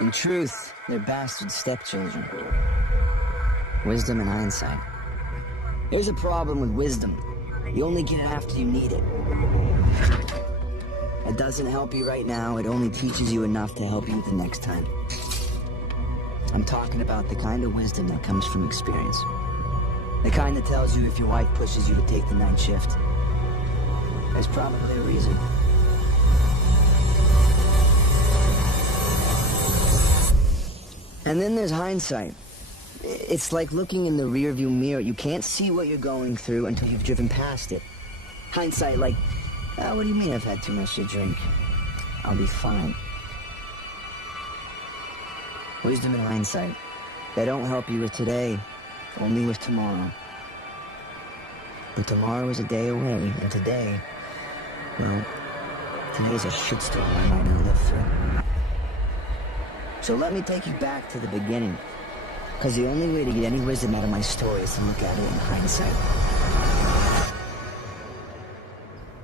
In truth, they're bastard stepchildren. Wisdom and hindsight. Here's a problem with wisdom. You only get it after you need it. It doesn't help you right now, it only teaches you enough to help you the next time. I'm talking about the kind of wisdom that comes from experience. The kind that tells you if your wife pushes you to take the night shift. There's probably a reason. And then there's hindsight. It's like looking in the rearview mirror. You can't see what you're going through until you've driven past it. Hindsight, like, what do you mean I've had too much to drink? I'll be fine. Wisdom and hindsight. They don't help you with today, only with tomorrow. But tomorrow is a day away, and today, well, today's a shitstorm I might not live through. So let me take you back to the beginning. Because the only way to get any wisdom out of my story is to look at it in hindsight.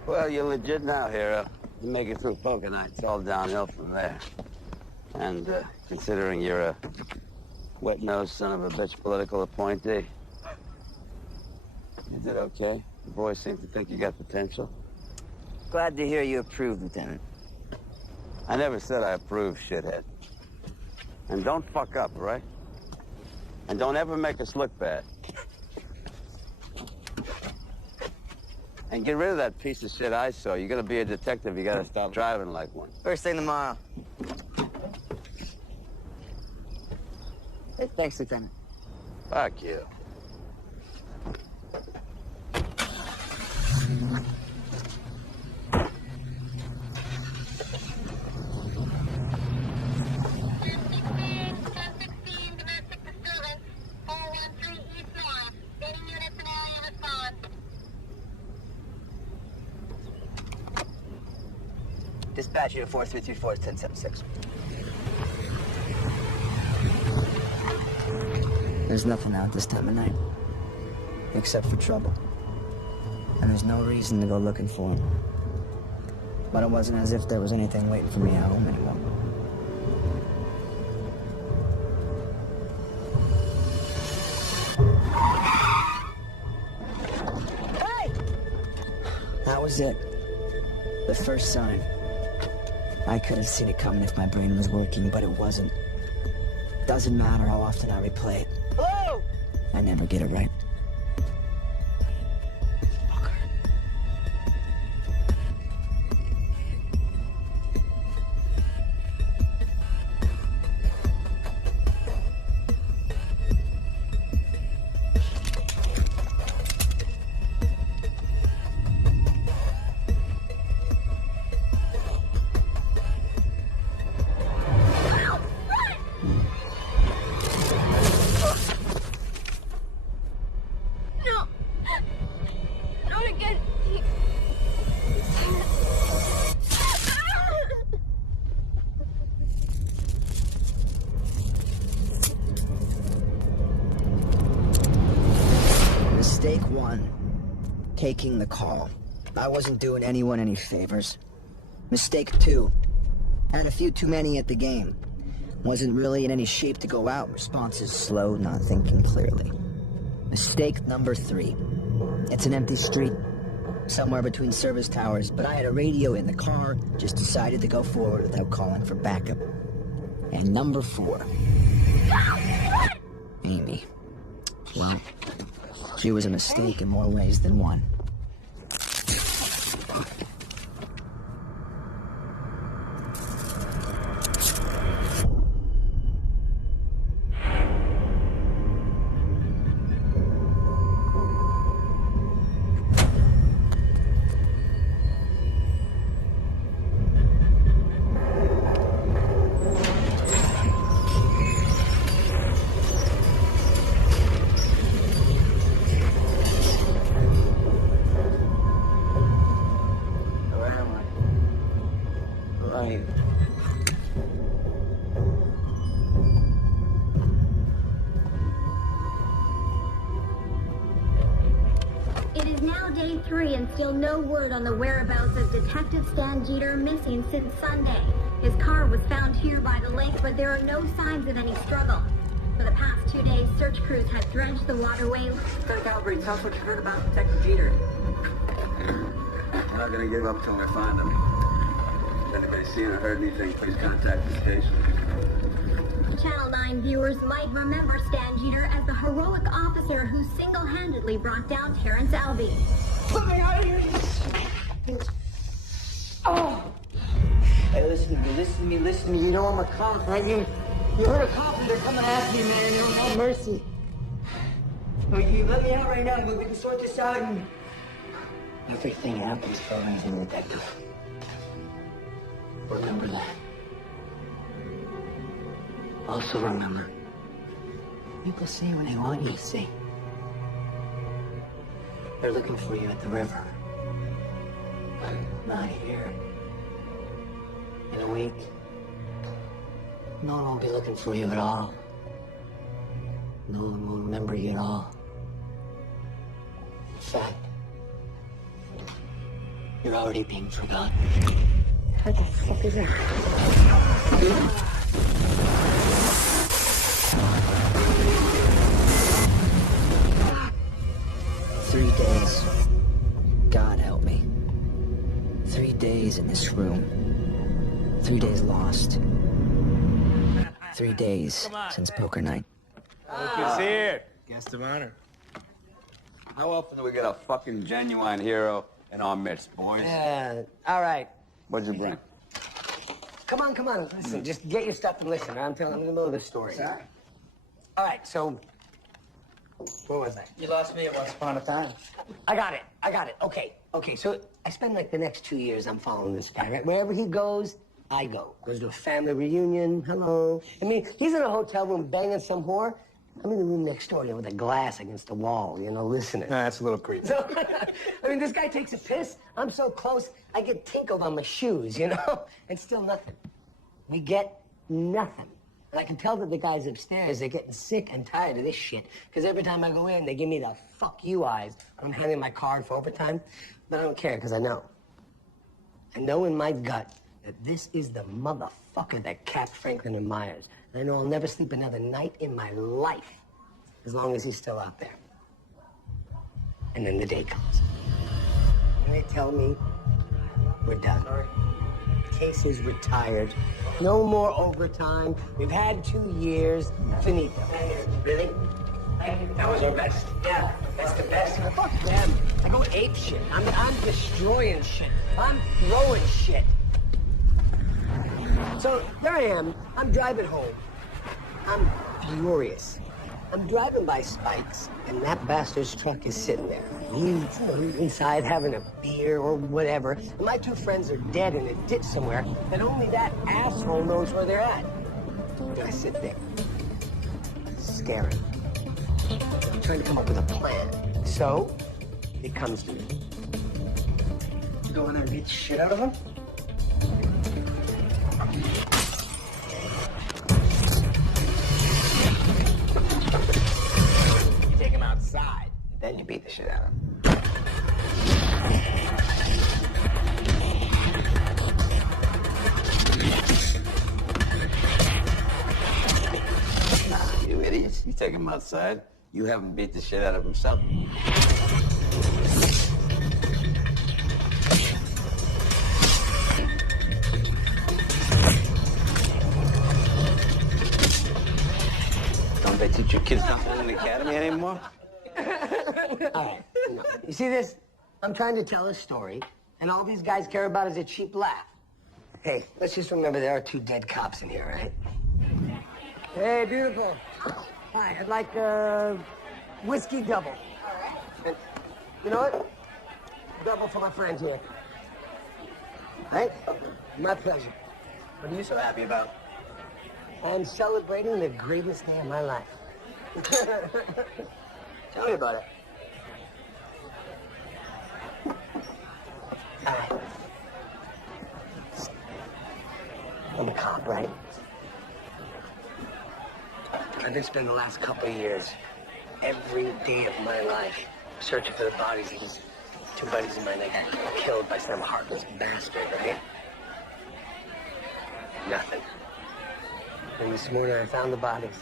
Well, you're legit now, hero. You make it through poker night, it's all downhill from there. And, considering you're a wet-nosed son of a bitch political appointee, you did okay. The boys seem to think you got potential. Glad to hear you approve, Lieutenant. I never said I approve, shithead. And don't fuck up, right? And don't ever make us look bad. And get rid of that piece of shit I saw. You're gonna be a detective, you gotta stop driving like one. First thing tomorrow. Hey, thanks, Lieutenant. Fuck you. Dispatch you to 4334-1076. There's nothing out this time of night. Except for trouble. And there's no reason to go looking for him. But it wasn't as if there was anything waiting for me at home anymore. Hey! That was it. The first sign. I could have seen it coming if my brain was working, but it wasn't. Doesn't matter how often I replay it. Hello? I never get it right. Mistake one, taking the call. I wasn't doing anyone any favors. Mistake two, had a few too many at the game. Wasn't really in any shape to go out. Responses slow, not thinking clearly. Mistake number three. It's an empty street, somewhere between service towers, but I had a radio in the car, just decided to go forward without calling for backup. And number four. Amy. Well, she was a mistake in more ways than one. It is now day 3 and Still no word on the whereabouts of Detective Stan Jeter, missing since Sunday. His car was found here by the lake, but there are no signs of any struggle. For the past 2 days, search crews have dredged the waterway. Go to Calvary, tell us what you heard about Detective Jeter. We're not gonna give up till we find him. If anybody's seen or heard anything, please contact the station. Channel 9 viewers might remember Stan Jeter as the heroic officer who single-handedly brought down Terrence Albee. Put me out of here! Oh! Hey, listen to me. You know I'm a cop, right? You heard a cop and they're coming after me, man. You don't have mercy. You let me out right now, but we can sort this out and... Everything happens for a reason, Detective. Remember that. Also remember, people say what they want you to see. They're looking for you at the river. Not here. In a week, no one will be looking for you at all. No one will remember you at all. In fact, you're already being forgotten. What the fuck is that? 3 days. God help me. 3 days in this room. 3 days lost. 3 days since poker night. Look who's here. Guest of honor. How often do we get a fucking genuine hero in our midst, boys? All right. What'd you bring? Come on. Listen, just get your stuff and listen. I'm in the middle of the story. Sorry. All right, so... Where was I? You lost me at once upon a time. I got it. Okay, so I spend like the next 2 years, I'm following this guy, right? Wherever he goes, I go. Goes to a family reunion, hello. I mean, he's in a hotel room banging some whore. I'm in the room next door, with a glass against the wall, listening. Nah, that's a little creepy. So, I mean, this guy takes a piss. I'm so close, I get tinkled on my shoes, and still nothing. We get nothing. And I can tell that the guys upstairs are getting sick and tired of this shit, because every time I go in, they give me the fuck you eyes. I'm handing my card for overtime, but I don't care, because I know. I know in my gut that this is the motherfucker that capped Franklin and Myers. And I know I'll never sleep another night in my life as long as he's still out there. And then the day comes. And they tell me we're done. Case is retired. No more overtime. We've had 2 years. Finito. Really? That was our best. Yeah, that's the best. Fuck them. I go ape shit. I'm destroying shit. I'm throwing shit. So there I am. I'm driving home. I'm furious. I'm driving by Spike's, and that bastard's truck is sitting there. He's inside having a beer or whatever. And my 2 friends are dead in a ditch somewhere, and only that asshole knows where they're at. And I sit there, staring. I'm trying to come up with a plan. So, it comes to me. Go in there and beat the shit out of him? You take him outside, then you beat the shit out of him. You idiots. You take him outside. You have him beat the shit out of himself. Don't they teach your kids nothing in the academy anymore? All right. No. You see this? I'm trying to tell a story, and all these guys care about is a cheap laugh. Hey, let's just remember there are 2 dead cops in here, right? Hey, beautiful. Hi, I'd like a whiskey double. And you know what? Double for my friend here. Right? My pleasure. What are you so happy about? I'm celebrating the greatest day of my life. Tell me about it. All right. I'm a cop, right? I've been spending the last couple of years, every day of my life, searching for the bodies of these Two buddies of mine, they got killed by some heartless bastard, right? Nothing. And this morning I found the bodies.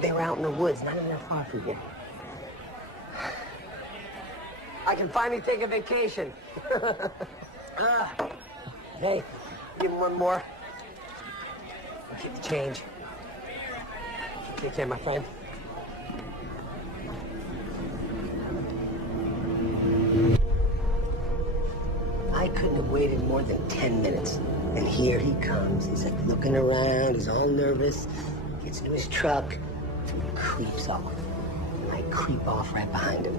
They were out in the woods, not even that far from here. I can finally take a vacation. Hey, give him one more. I'll keep the change. Take care, my friend. I couldn't have waited more than 10 minutes. And here he comes. He's like looking around. He's all nervous. Gets into his truck. And creeps off. And I creep off right behind him.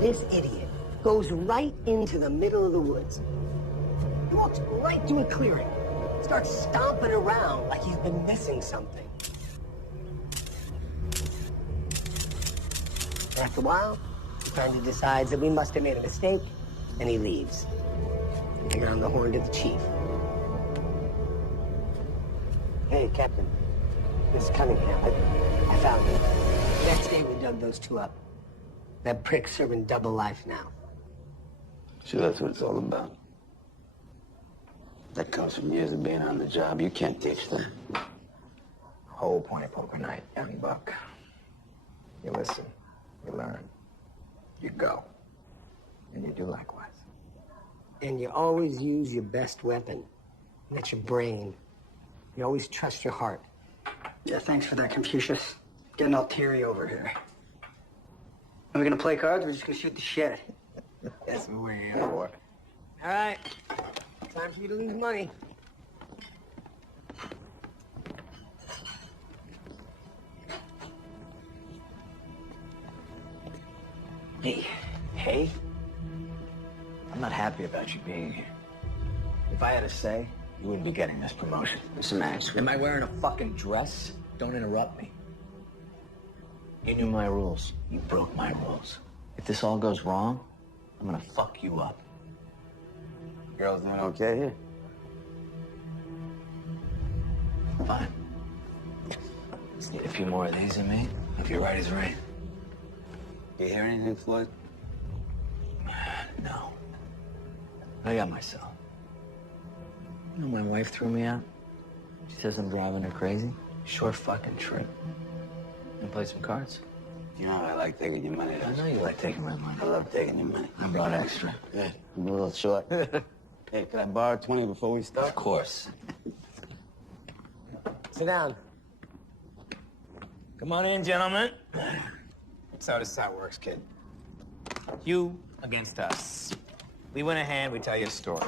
This idiot goes right into the middle of the woods. He walks right through a clearing, starts stomping around like he's been missing something. After a while, he finally decides that we must have made a mistake, and he leaves. I get on the horn to the chief. Hey, Captain. Miss Cunningham, I found him. Next day, we dug those two up. That prick's serving double life now. See, that's what it's all about. That comes from years of being on the job. You can't teach that. Whole point of poker night, young buck. You listen, you learn, you go, and you do likewise. And you always use your best weapon. And that's your brain. You always trust your heart. Yeah, thanks for that, Confucius. Getting all teary over here. Are we gonna play cards or are we just gonna shoot the shit? That's what we're here for. All right. Time for you to lose money. Hey? I'm not happy about you being here. If I had a say, you wouldn't be getting this promotion. Listen, Max. Am I wearing a fucking dress? Don't interrupt me. You knew my rules. You broke my rules. If this all goes wrong, I'm gonna fuck you up. Girls doing okay here? Fine. Just need a few more of these in me. If you're right, he's right. You hear anything, Floyd? No. I got myself. You know, my wife threw me out. She says I'm driving her crazy. Short fucking trip. And play some cards. You know I like taking your money. I know you like taking my money. I love taking your money. I brought extra. Good. I'm a little short. Hey, can I borrow 20 before we start? Of course. Sit down. Come on in, gentlemen. So this is how it works, kid. You against us. We win a hand, we tell you a story.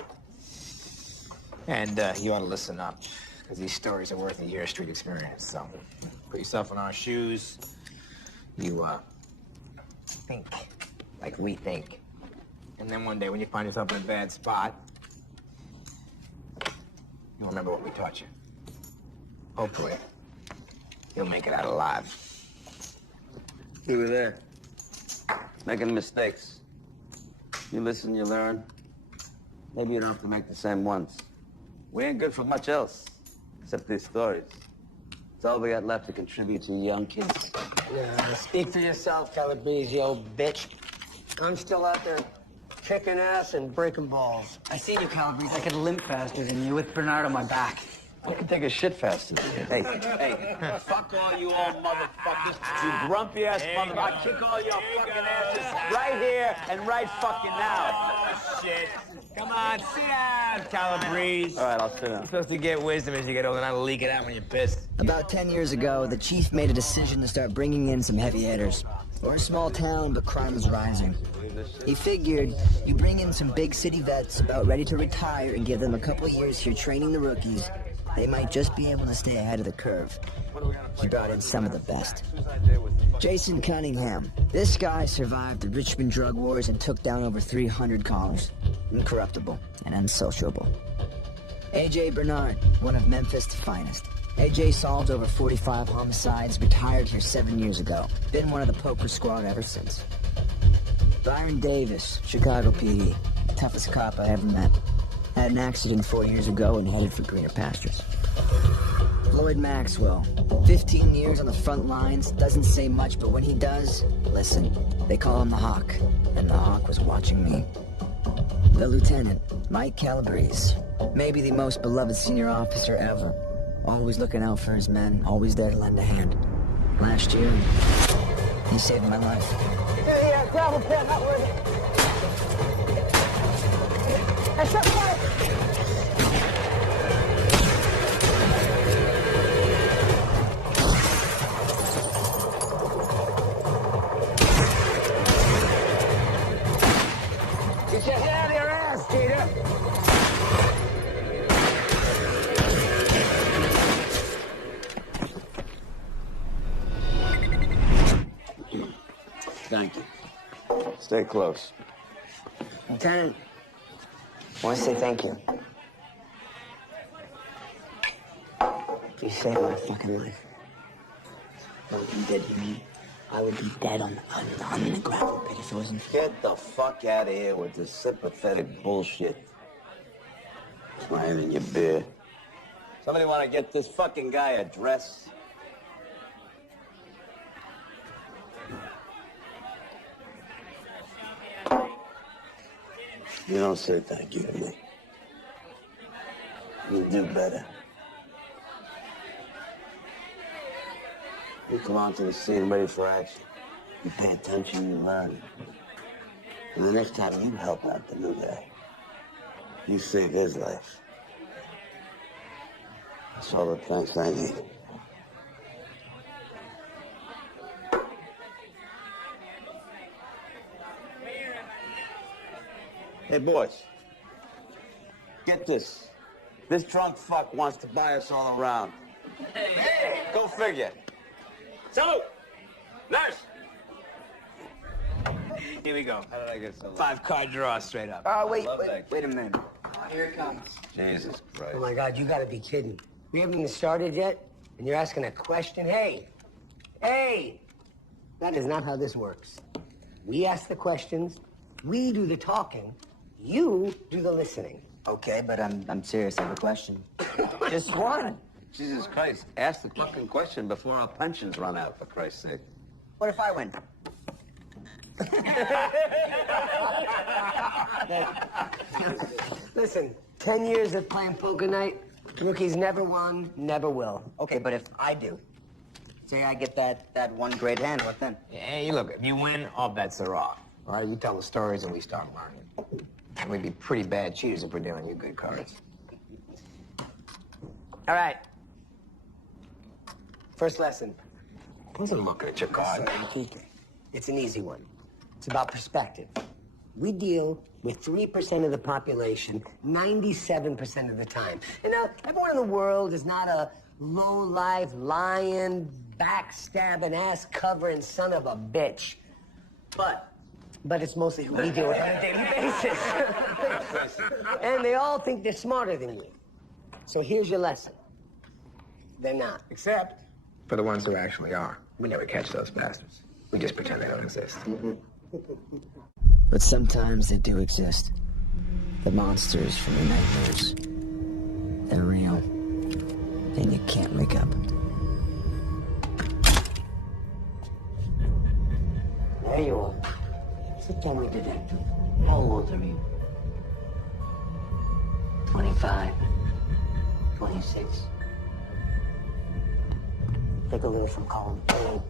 And you ought to listen up, because these stories are worth a year's street experience. So put yourself in our shoes. You think like we think. And then one day when you find yourself in a bad spot, you'll remember what we taught you. Hopefully, you'll make it out alive. You were there. Making mistakes. You listen, you learn. Maybe you don't have to make the same ones. We ain't good for much else, except these stories. It's all we got left to contribute to young kids. Speak for yourself, Calabrese, you old bitch. I'm still out there kicking ass and breaking balls. I seen you, Calabrese. I could limp faster than you with Bernard on my back. I can take a shit faster than you. Hey, fuck all you old motherfuckers. You grumpy ass motherfuckers. I'll kick all your fucking asses right here and right fucking now. Oh, shit. Come on, sit down, Calabrese. All right, I'll sit down. You're supposed to get wisdom as you get older, not leak it out when you're pissed. About 10 years ago, the chief made a decision to start bringing in some heavy hitters. We're a small town, but crime was rising. He figured you bring in some big city vets about ready to retire and give them a couple years here training the rookies. They might just be able to stay ahead of the curve. He brought in some of the best. Jason Cunningham. This guy survived the Richmond drug wars and took down over 300 callers. Incorruptible and unsociable. AJ Bernard, one of Memphis' finest. AJ solved over 45 homicides, retired here 7 years ago. Been one of the poker squad ever since. Byron Davis, Chicago PD. Toughest cop I ever met. Had an accident 4 years ago and headed for greener pastures. Floyd Maxwell, 15 years on the front lines, doesn't say much, but when he does, listen. They call him the Hawk, and the Hawk was watching me. The Lieutenant, Mike Calabrese, maybe the most beloved senior officer ever. Always looking out for his men, always there to lend a hand. Last year, he saved my life. Yeah, gravel pit, not worth it. That's not fire! Get your head out of your ass, Peter! Thank you. Stay close. Lieutenant, I want to say thank you. You saved my fucking life. What you did to me, I would be dead on the gravel pit if it wasn't for Get the fuck out of here with this sympathetic bullshit. Smiling your beer. Somebody want to get this fucking guy a dress? You don't say thank you to me. You do better. You come onto the scene ready for action. You pay attention, you learn. And the next time you help out the new guy, you save his life. That's all the thanks I need. Hey, boys. Get this. This drunk fuck wants to buy us all around. Hey! Go figure. Salute! Nurse! Here we go. How did I get so low? 5-card draw straight up. wait a minute. Here it comes. Jesus Christ. Oh my God, you gotta be kidding. We haven't even started yet, and you're asking a question? Hey! That is not how this works. We ask the questions, we do the talking, you do the listening. Okay, but I'm serious. I have a question. Just one. Jesus Christ. Ask the fucking question before our pensions run out, for Christ's sake. What if I win? Listen, 10 years of playing poker night, rookies never won, never will. Okay, but if I do, say I get that one great hand, what then? Hey, look, if you win, all bets are off. All right, you tell the stories and we start learning. And we'd be pretty bad cheaters if we're dealing you good cards. All right. First lesson. I wasn't looking at your card. It's an easy one. It's about perspective. We deal with 3% of the population 97% of the time. You know, everyone in the world is not a low-life, lying, backstabbing, ass-covering son of a bitch. But it's mostly who we deal with on a daily basis. And they all think they're smarter than you. So here's your lesson. They're not. Except for the ones who actually are. We never catch those bastards. We just pretend they don't exist. But sometimes they do exist. The monsters from your nightmares. They're real. And you can't wake up. There you are. Sit down with the detective. How old are you? 25. 26. Take a little from column A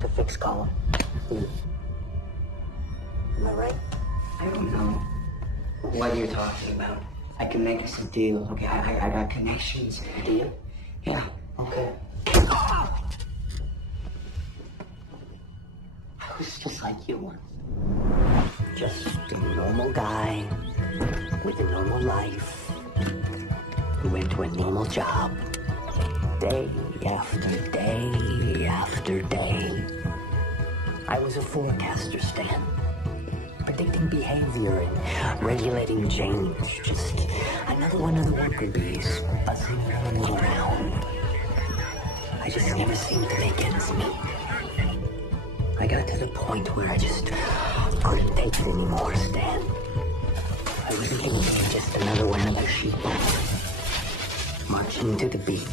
to fix column B. Am I right? I don't know what you're talking about. I can make us a deal. Okay, I got connections. A deal? Yeah. Okay. I was just like you once. Just a normal guy with a normal life who went to a normal job Day after day after day. I was a forecaster, Stan. Predicting behavior and regulating change. Just another one of the worker bees buzzing around. I just never seemed to make ends meet. I got to the point where I just couldn't take it anymore, Stan. I was being just another one of the sheep, marching to the beat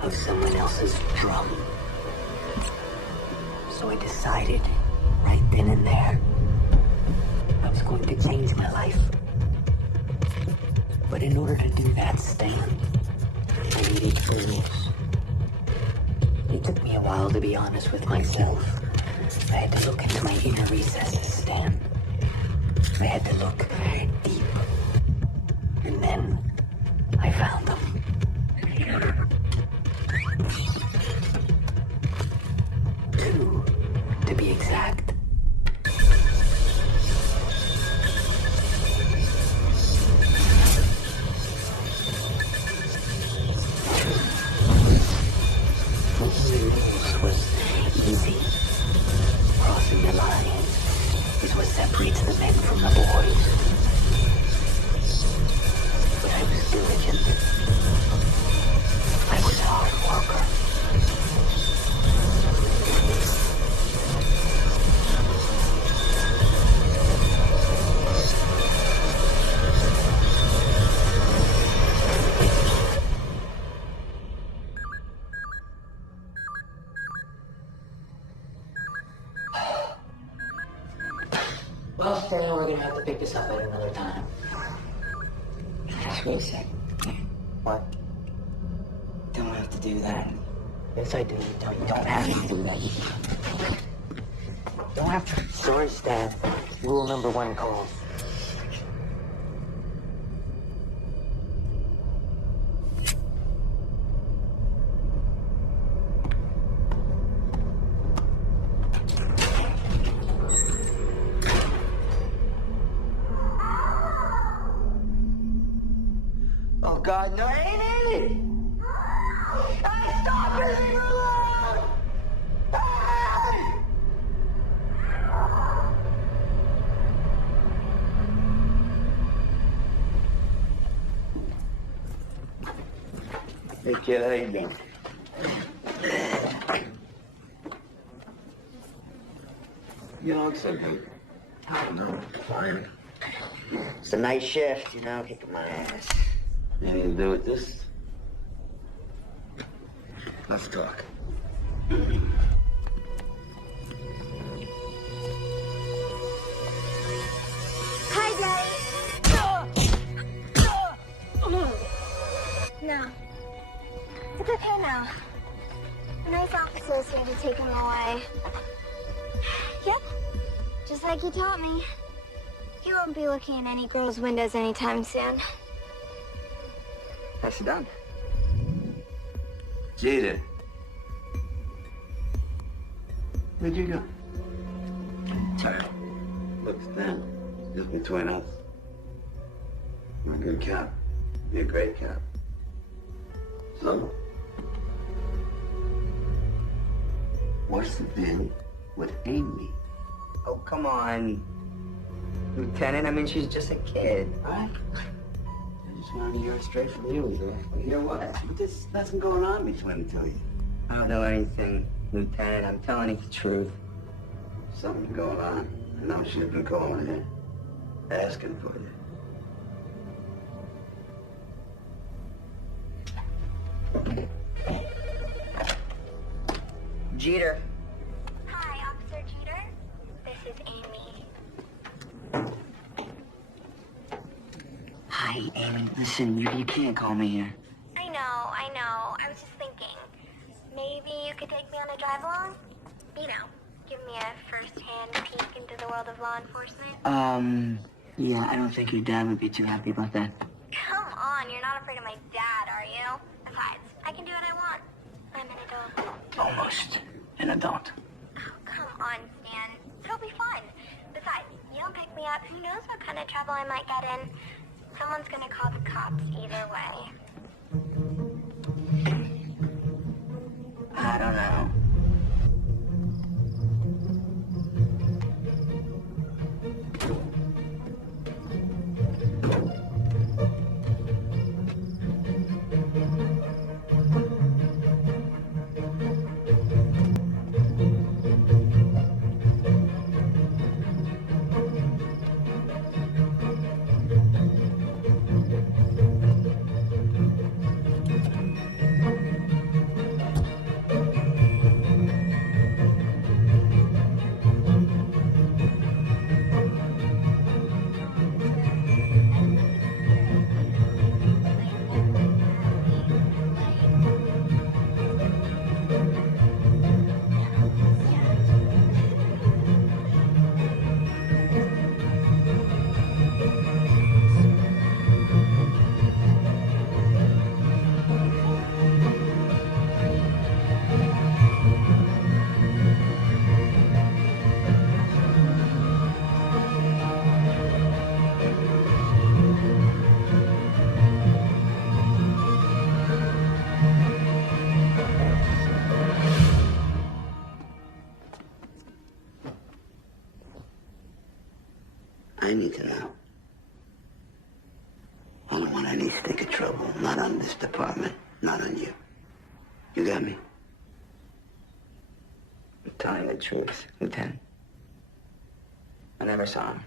of someone else's drum. So I decided, right then and there, I was going to change my life. But in order to do that, Stan, I needed tools. It took me a while to be honest with myself. I had to look into my inner recesses, Stan. I had to look deep. And then I found them. 2, to be exact. Making the rules was easy. Crossing the line is what separates the men from the boys. But I was diligent. I was a hard worker. Well, Stan, we're gonna have to pick this up at another time. Just wait a sec. What? Don't have to do that. Yes, I do. You don't have to do that. Don't have to. Sorry, Stan. Rule number 1 calls. Oh, God, no, I ain't in it! Stop it! Leave her alone! Hey, kid, how you doing? You don't look so good. I don't know. Fine. It's a night shift, you know, kicking my ass. Anything to do with this? Let's talk. Hi, Daddy. No. It's okay now. A nice officer's here to take him away. Yep. Just like he taught me. He won't be looking in any girl's windows anytime soon. Nicely done. Jeter. Where'd you go? Tired. Look, Stan, just between us. You're a good cop. You're a great cop. So, what's the deal with Amy? Oh, come on. Lieutenant, I mean, she's just a kid. I just wanted to hear it straight from you. You hear what? There's nothing going on between the two of you. I don't know anything, Lieutenant. I'm telling you the truth. Something going on. I know she's been calling you, asking for you. Jeter. Hi, Officer Jeter. This is Amy. Hi, Amy. Listen, you can't call me here. I know. I was just thinking. Maybe you could take me on a drive along? You know, give me a first-hand peek into the world of law enforcement. Yeah, I don't think your dad would be too happy about that. Come on, you're not afraid of my dad, are you? Besides, I can do what I want. I'm an adult. Almost an adult. Oh, come on, Stan. It'll be fun. Besides, you don't pick me up, who knows what kind of trouble I might get in. Someone's gonna call the cops either way. I don't know. I need to know. I don't want any stick of trouble. Not on this department. Not on you. You got me? I'm telling the truth, Lieutenant. I never saw him.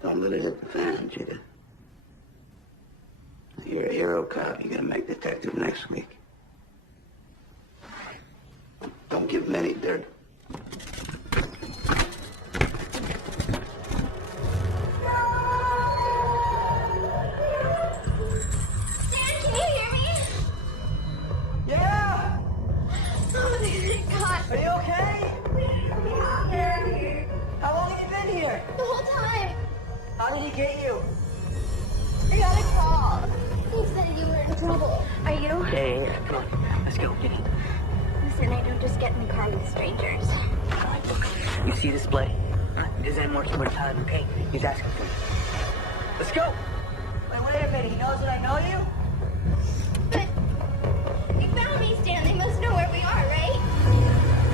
Don't let it hit the fan, Jigga. You're a hero cop. You're gonna make detective next week. Don't give him any dirt. Dad, can you hear me? Yeah! Oh, thank God. Are you okay? Yeah. How long have you been here? The whole time. How did he get you? I got a call. He said you were in trouble. Are you? Yeah. Come on. Let's go. Get in. Listen, I don't just get in the car with strangers. All right, look. You see this display? This ain't more time, okay? He's asking for you. Let's go. Wait a minute. He knows that I know you? But you found me, Stan. They must know where we are, right?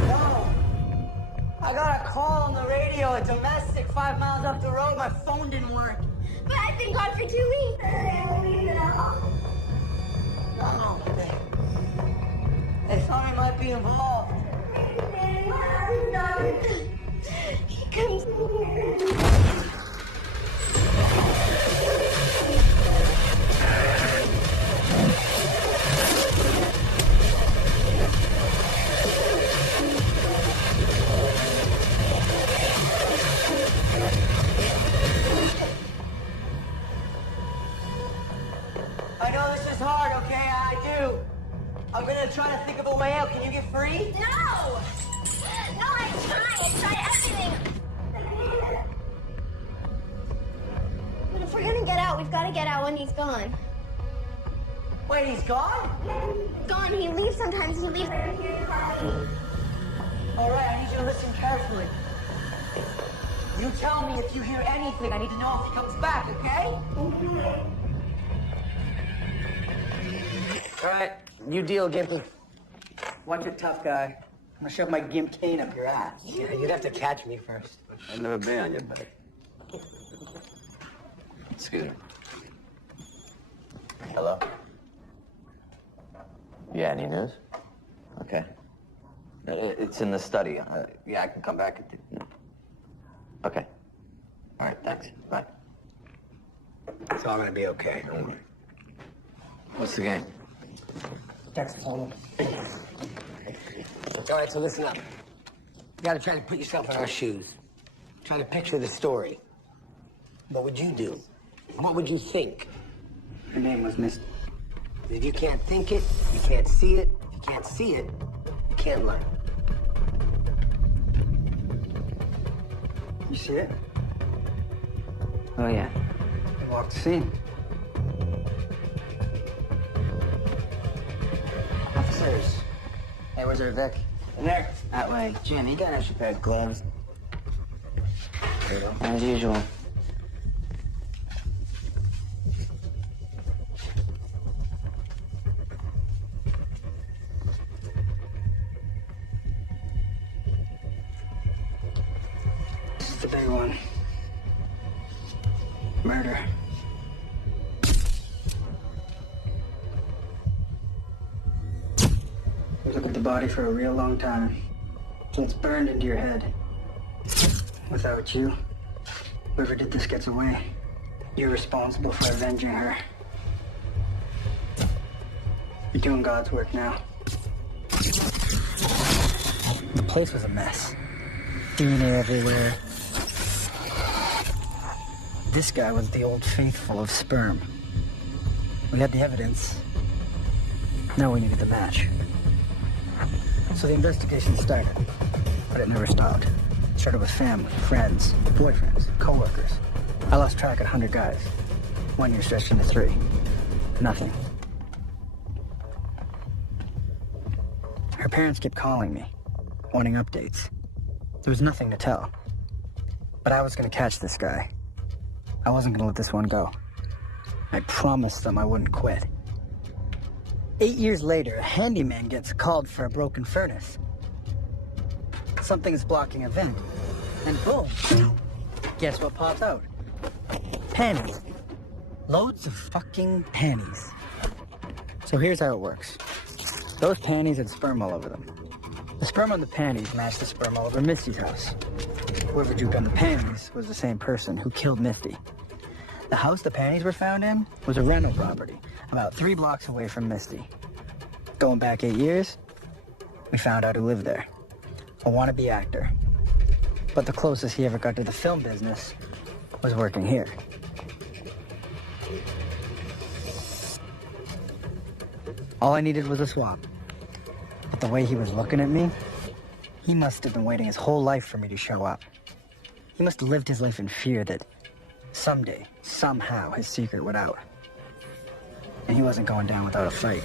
No. I got a call on the radio, a domestic 5 miles up the road. My phone didn't work. But I've been gone for 2 weeks. Oh, they thought I might be involved. He comes here. I know this is hard, okay? I do. I'm gonna try to think of a way out. Can you get free? No! No, I tried everything. But if we're gonna get out, we've gotta get out when he's gone. Wait, he's gone? Gone, he leaves sometimes, he leaves. All right, I need you to listen carefully. You tell me if you hear anything. I need to know if he comes back, okay? All right, you deal, Gimpy. Watch it, tough guy. I'm gonna shove my gimp cane up your ass. Yeah, you'd have to catch me first. I've never been on you, buddy. Excuse me. Hello? Yeah, any news? Okay. It's in the study. Yeah, I can come back. Okay. All right, thanks. Bye. It's all gonna be okay. Don't worry. What's the game? Texas Hold'em. All right, so listen up. You gotta try to put yourself in our shoes. Try to picture the story. What would you do? What would you think? Her name was Misty. If you can't think it, you can't see it. If you can't see it, you can't learn. You see it? Oh, yeah. I walked the scene. Officers. Hey, where's our Vic? In there. That way. Jim, you got an extra pair of gloves. As usual. the big one. Murder. You look at the body for a real long time. It's burned into your head. Without you, whoever did this gets away. You're responsible for avenging her. You're doing God's work now. The place was a mess. DNA everywhere. This guy was the old faithful of sperm. We had the evidence. Now we needed the match. So the investigation started, but it never stopped. It started with family, friends, boyfriends, co-workers. I lost track of 100 guys. 1 year stretched into 3. Nothing. Her parents kept calling me, wanting updates. There was nothing to tell. But I was gonna catch this guy. I wasn't gonna let this one go. I promised them I wouldn't quit. 8 years later, a handyman gets called for a broken furnace. Something's blocking a vent. And boom, guess what pops out? Panties. Loads of fucking panties. So here's how it works. Those panties had sperm all over them. The sperm on the panties matched the sperm all over Misty's house. Whoever duped on the panties was the same person who killed Misty. The house the panties were found in was a rental property, about 3 blocks away from Misty. Going back 8 years, we found out who lived there. A wannabe actor. But the closest he ever got to the film business was working here. All I needed was a swap. But the way he was looking at me, he must have been waiting his whole life for me to show up. He must have lived his life in fear that someday, somehow, his secret would out. And he wasn't going down without a fight.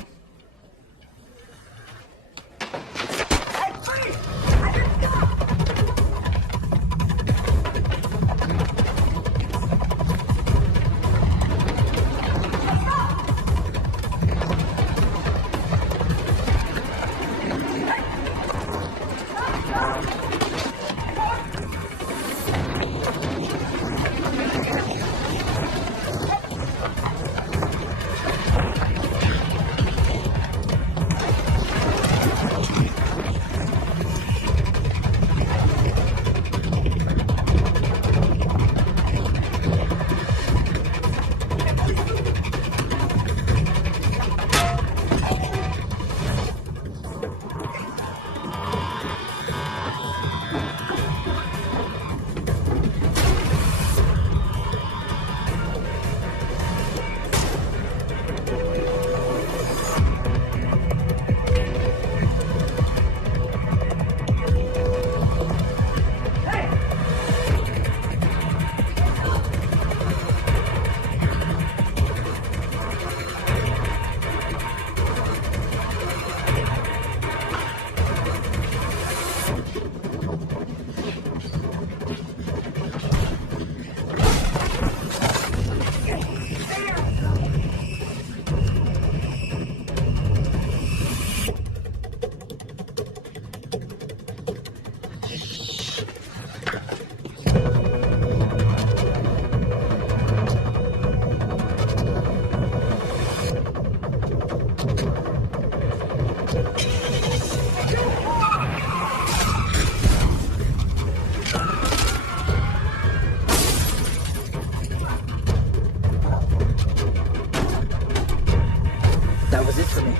That was it for me.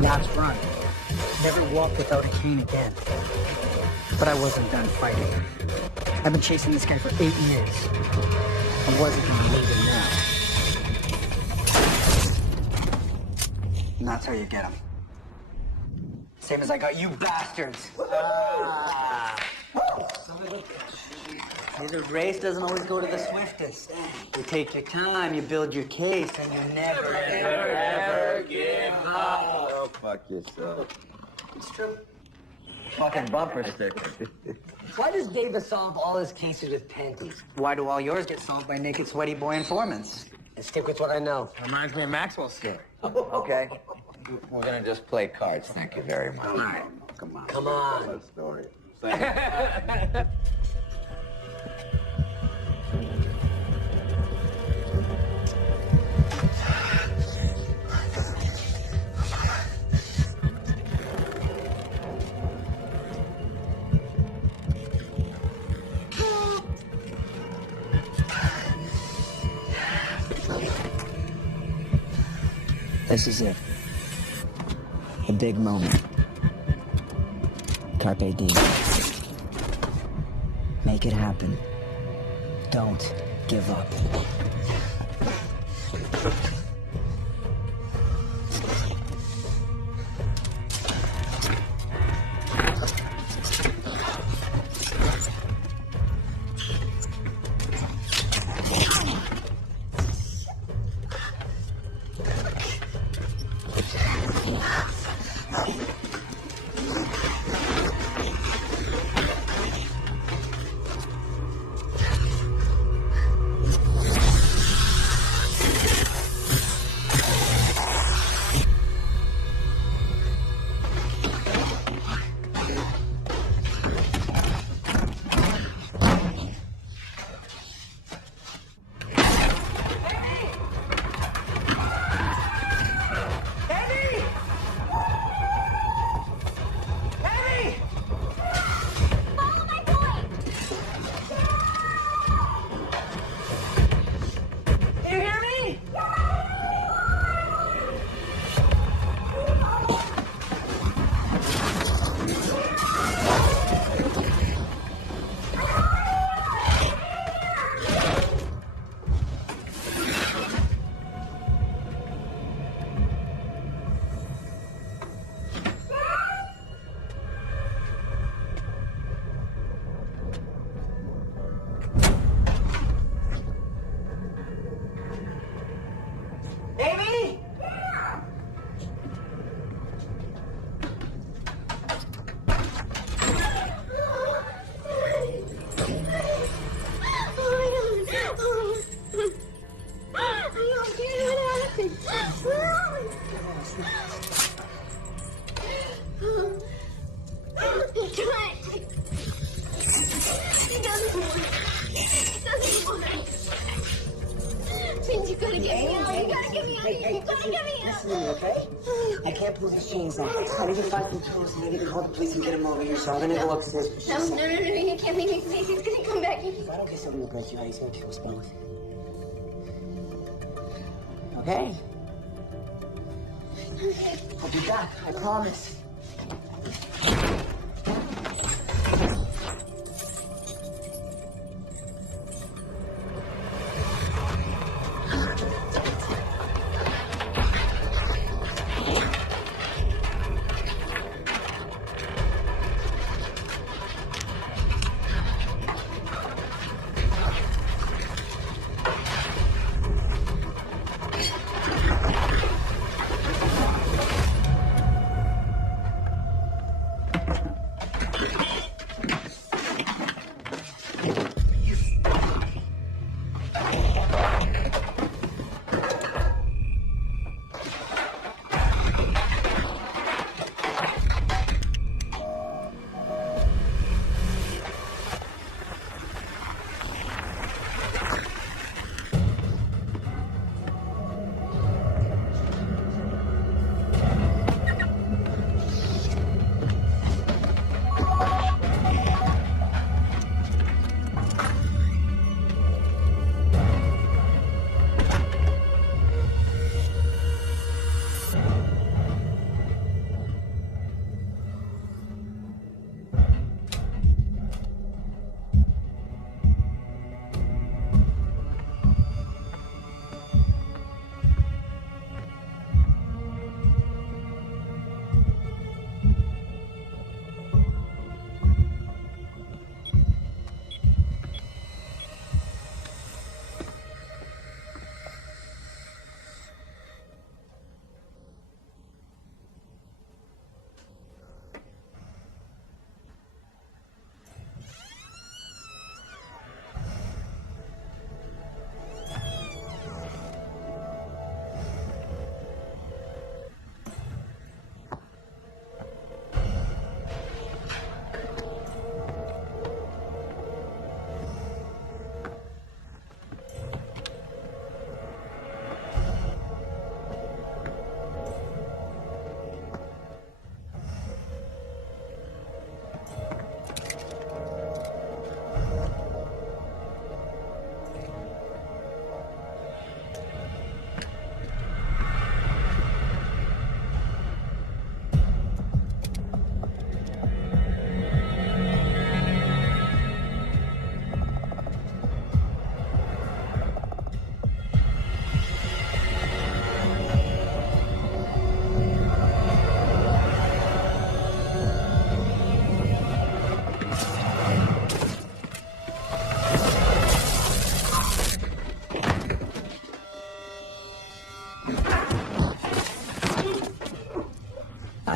Last run. Never walk without a cane again. But I wasn't done fighting. I've been chasing this guy for 8 years. I wasn't gonna leave him now. And that's how you get him. Same as I got you bastards. See, the race doesn't always go to the swiftest. You take your time, you build your case, and you never, ever give up. Oh, fuck yourself. It's true. Fucking bumper sticker. Why does Davis solve all his cases with panties? Why do all yours get solved by naked, sweaty boy informants? And stick with what I know. Reminds me of Maxwell's story. Okay? We're gonna just play cards. Thank you very much. All right. Come on. Come on. Story. This is it. A big moment. Carpe diem. Make it happen. Don't give up. I can't pull these chains out. I need to find some tools. I need to call the police and get him over here. So I'm gonna go upstairs. No, you can't leave me, please. He's gonna come back. If I don't get something to break you out, he's gonna kill us both. Okay? I'll be back. I promise.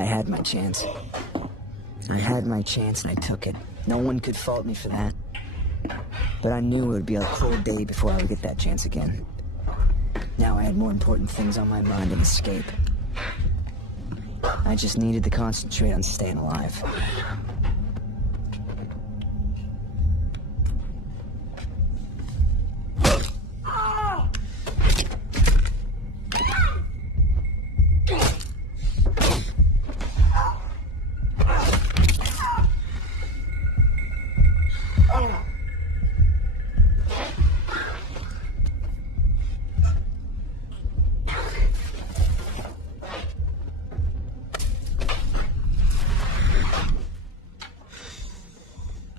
had my chance. I had my chance and I took it. No one could fault me for that. But I knew it would be a cold day before I would get that chance again. Now I had more important things on my mind than escape. I just needed to concentrate on staying alive.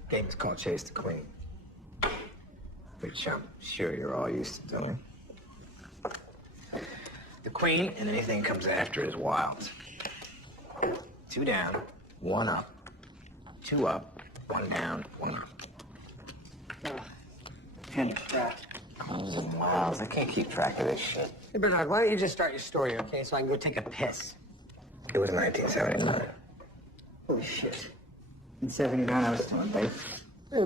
Game is called Chase the Queen, which I'm sure you're all used to doing. The Queen and anything comes after is wild. 2 down, 1 up. 2 up, 1 down, 1 up. Comes and wilds. I can't keep track of this shit. Hey, Bernard, why don't you just start your story, okay? So I can go take a piss. It was 1979. Holy shit. In 79, I was 10, babe.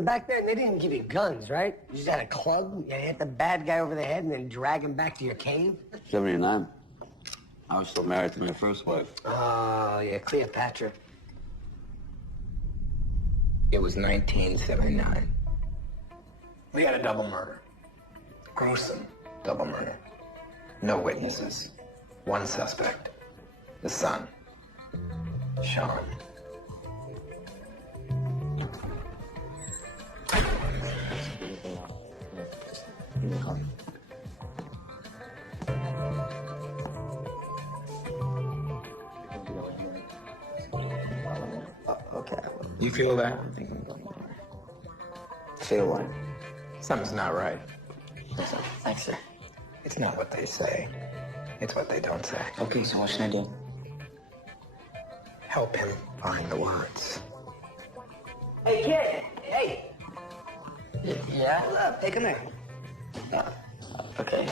Back then, they didn't give you guns, right? You just had a club, you hit the bad guy over the head, and then drag him back to your cave. 79. I was still married to my first wife. Oh, yeah, Cleopatra. It was 1979. We had a double murder. Gruesome double murder. No witnesses. 1 suspect. The son. Sean. Okay. You feel that? Feel what? Something's not right. Thanks, sir. It's not what they say. It's what they don't say. Okay, so what should I do? Help him find the words. Hey, kid! Hey! Yeah? Hold up. Hey, come here. Okay.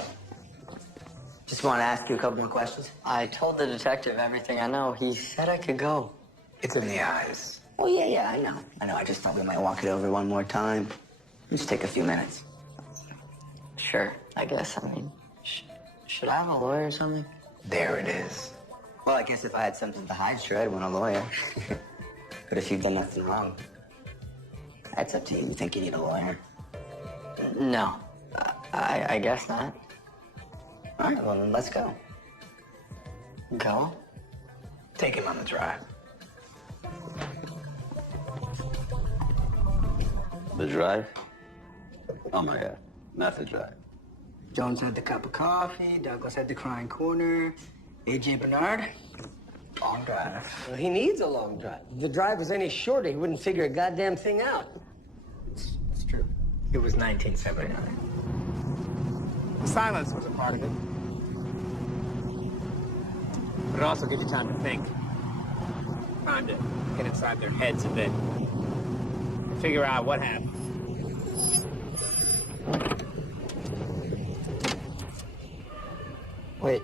Just want to ask you a couple more questions. I told the detective everything I know. He said I could go. It's in the eyes. Oh, yeah, I know. I just thought we might walk it over one more time. Just take a few minutes. Sure, I guess. I mean, should I have a lawyer or something? There it is. Well, I guess if I had something to hide, sure, I'd want a lawyer. But if you've done nothing wrong, that's up to you. You think you need a lawyer? No, I guess not. All right, well, then let's go. Go? Take him on the drive. The drive? Oh my God, not the drive. Jones had the cup of coffee, Douglas had the crying corner, AJ Bernard, long drive. Well, he needs a long drive. If the drive was any shorter, he wouldn't figure a goddamn thing out. It's true. It was 1979. Silence was a part of it. But it also gives you time to think. Time to get inside their heads a bit. Figure out what happened. Wait,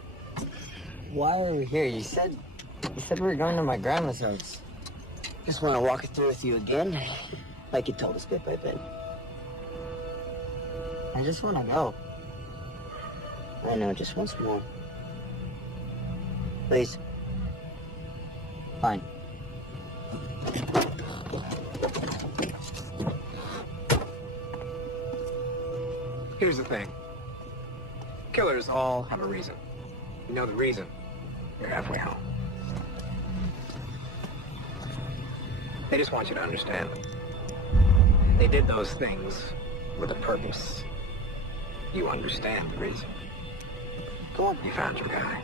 why are we here? You said we were going to my grandma's house. Just want to walk it through with you again, like you told us bit by bit. I just want to go. I know, just once more. Please. Fine. Here's the thing. Killers all have a reason. You know the reason. You're halfway home. They just want you to understand. They did those things with a purpose. You understand the reason. Go on. You found your guy.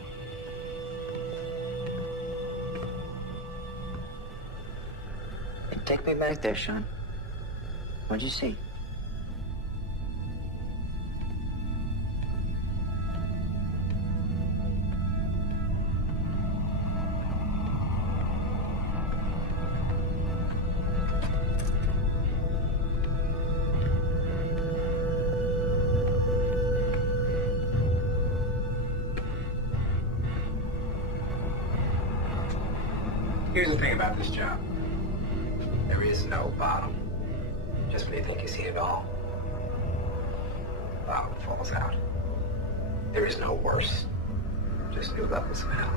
Take me back there, Sean. What'd you see? Here's the thing about this job. There is no bottom. Just when you think you see it all, the bottom falls out. There is no worse. Just new levels of hell.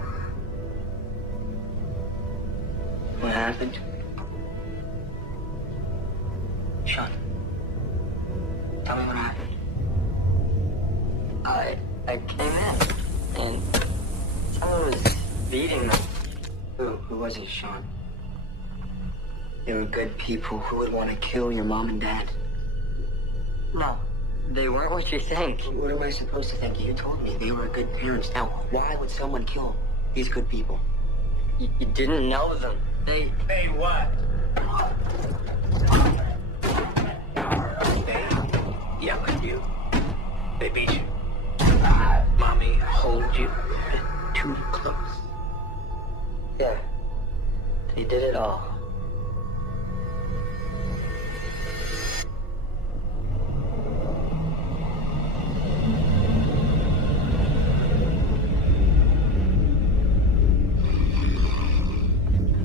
What happened? Sean, tell me what happened. I came in, and someone was beating me. Who was it, Sean? They were good people who would want to kill your mom and dad. No, they weren't what you think. What am I supposed to think? You told me they were good parents. Now, why would someone kill these good people? You didn't know them. They what? They yell at you. They beat you. Mommy hold you too close. Yeah, they did it all.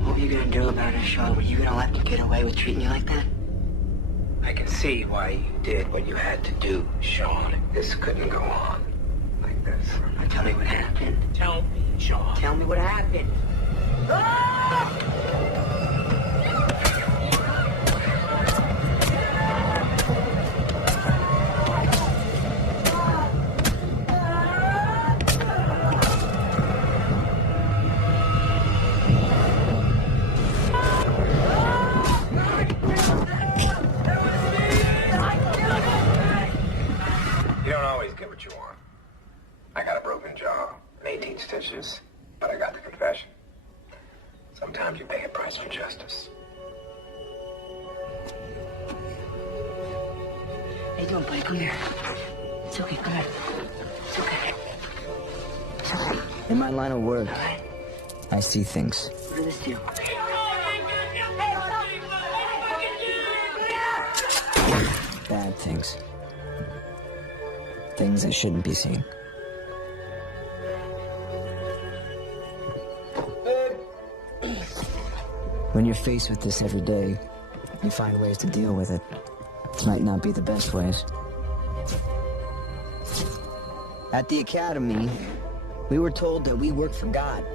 What are you gonna do about it, Sean? Were you gonna let them get away with treating you like that? I can see why you did what you had to do, Sean. This couldn't go on like this. Now tell me what happened. Tell me, Sean. Tell me what happened. You don't always get what you want. I got a broken jaw and 18 stitches, but I got the confession. Sometimes you pay a price for justice. How you doing, buddy? Come here. It's okay, come here. It's okay. It's okay. In my line of work, I see things. What did this do? Bad things. Things I shouldn't be seeing. When you're faced with this every day, you find ways to deal with it. Might not be the best ways. At the academy, we were told that we work for God,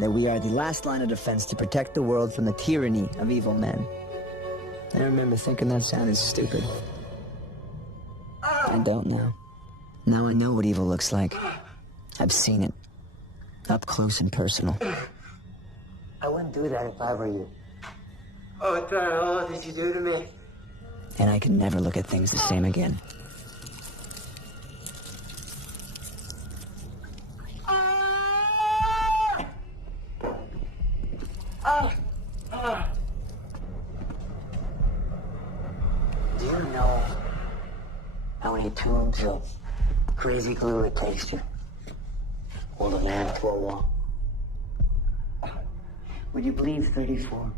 that we are the last line of defense to protect the world from the tyranny of evil men. I remember thinking that sounded stupid. I don't now. Now I know what evil looks like. I've seen it. Up close and personal. I wouldn't do that if I were you. Oh, what the hell did you do to me? And I can never look at things the same again. Do you know how many tubes of crazy glue it takes to hold a man to a wall? Would you believe 34?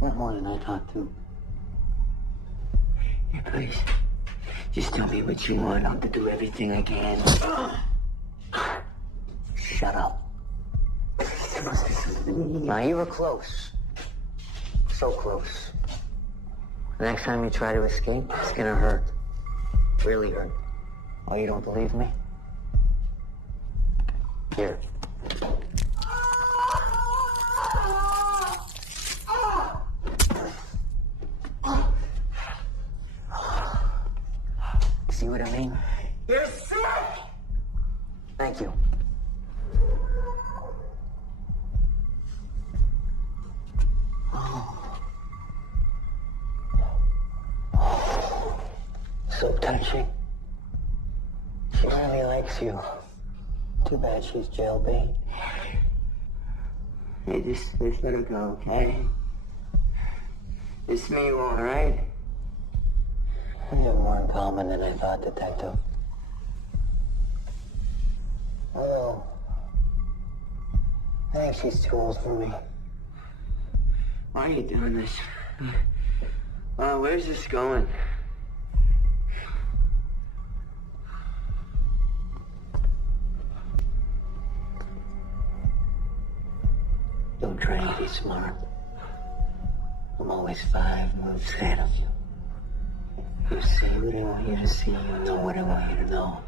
Not more than I thought, too. Here, please. Just tell me what you want. I'll do everything I can. Shut up. Now, you were close. So close. The next time you try to escape, it's gonna hurt. Really hurt. Oh, you don't believe me? Here. See what I mean? You're sick! Thank you. So touching. She really likes you. Too bad she's jailbait. Hey, just let her go, okay? It's me, all right? We have more in common than I thought, Detective. Although, I think she's too old for me. Why are you doing this? Where's this going? Don't try pretty smart. I'm always 5 moves ahead of you. You see what I want you to see, you know what I want you to know.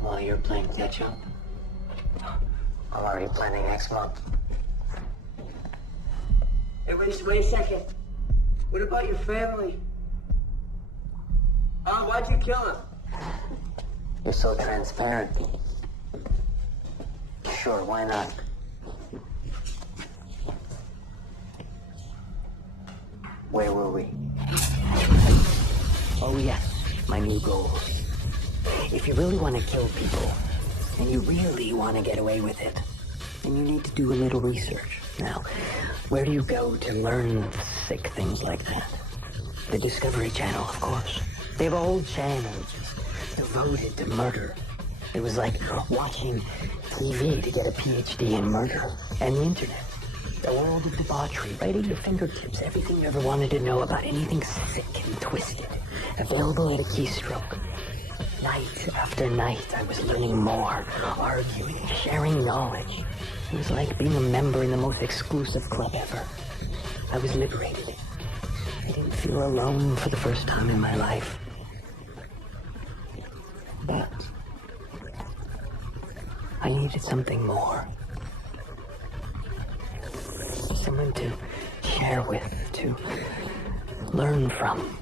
While you're playing catch-up, I'm already planning next month. Hey, wait a second. What about your family? Oh, why'd you kill him? You're so transparent. Sure, why not? Where were we? Oh, yes, my new goals. If you really want to kill people, and you really want to get away with it, then you need to do a little research. Now, where do you go to learn sick things like that? The Discovery Channel, of course. They have a whole channel just devoted to murder. It was like watching TV to get a PhD in murder. And the internet. The world of debauchery, right at your fingertips. Everything you ever wanted to know about anything sick and twisted. Available at a keystroke. Night after night, I was learning more, arguing, sharing knowledge. It was like being a member in the most exclusive club ever. I was liberated. I didn't feel alone for the first time in my life. But I needed something more. Someone to share with, to learn from,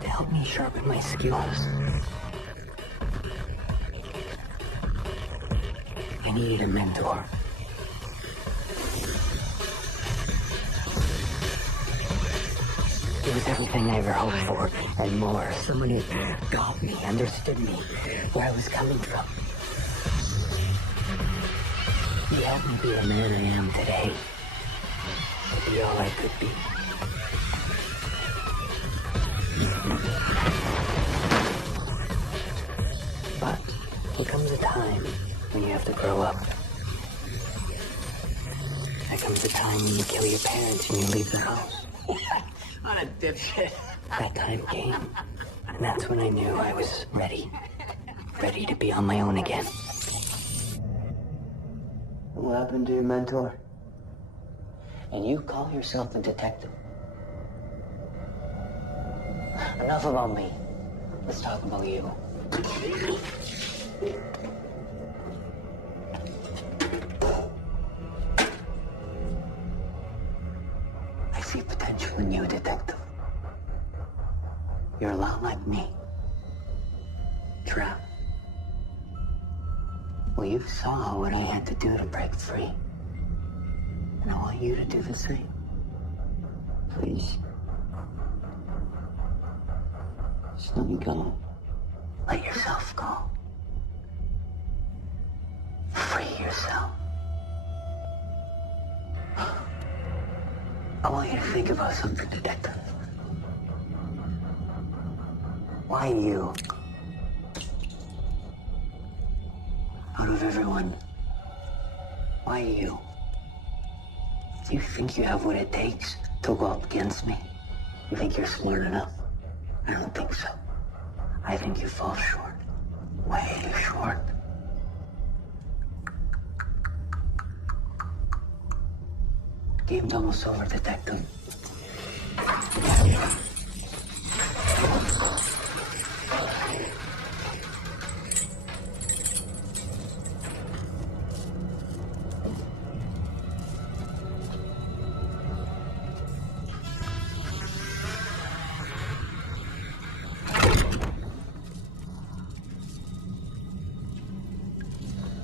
to help me sharpen my skills. I needed a mentor. It was everything I ever hoped for, and more. Someone who got me, understood me, where I was coming from. He helped me be the man I am today. To be all I could be. But there comes a time when you have to grow up. There comes a time when you kill your parents and you leave the house. What a dipshit. That time came, and that's when I knew I was ready. Ready to be on my own again. What happened to your mentor? And you call yourself a detective? Enough about me. Let's talk about you. I see potential in you, detective. You're a lot like me. Trapped. Well, you saw what I had to do to break free. And I want you to do the same. Please. Just let me go. Let yourself go. Free yourself. I want you to think about something, detective. Why you? Out of everyone, why you? Do you think you have what it takes to go up against me? You think you're smart enough? I don't think so. I think you fall short. Way too short. Game's almost over, detective.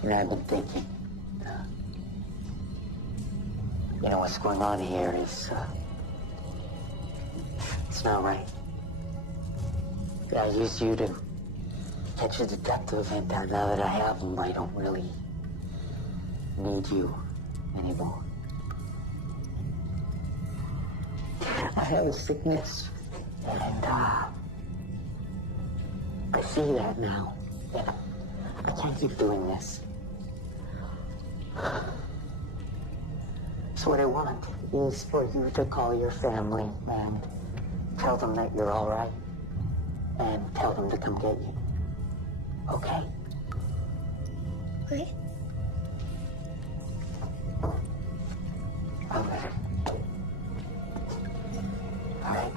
And I've been thinking, you know, what's going on here is, it's not right. I used you to catch a detective, and now that I have him, I don't really need you anymore. I have a sickness, and I see that now. I can't keep doing this. So what I want is for you to call your family and tell them that you're all right, and tell them to come get you. Okay? Okay. Okay. All right.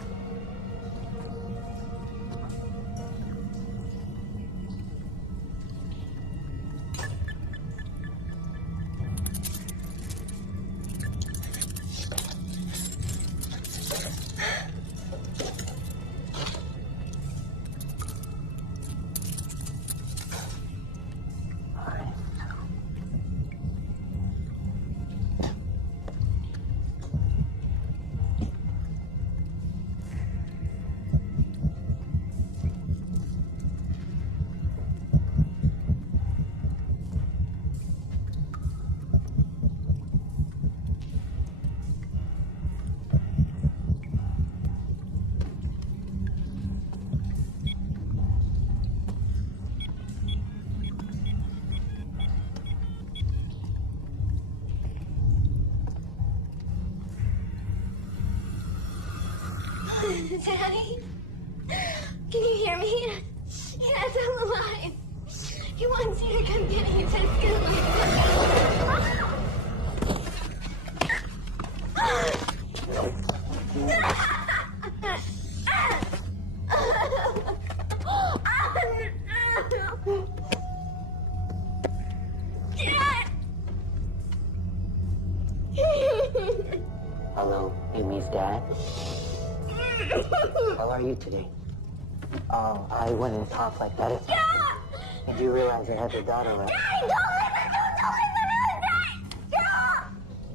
Daddy? Can you hear me? Yes, I'm alive. He wants you to come get me, Hello, Amy's dad. How are you today? Oh, I wouldn't talk like that. Did you realize I had your daughter, right?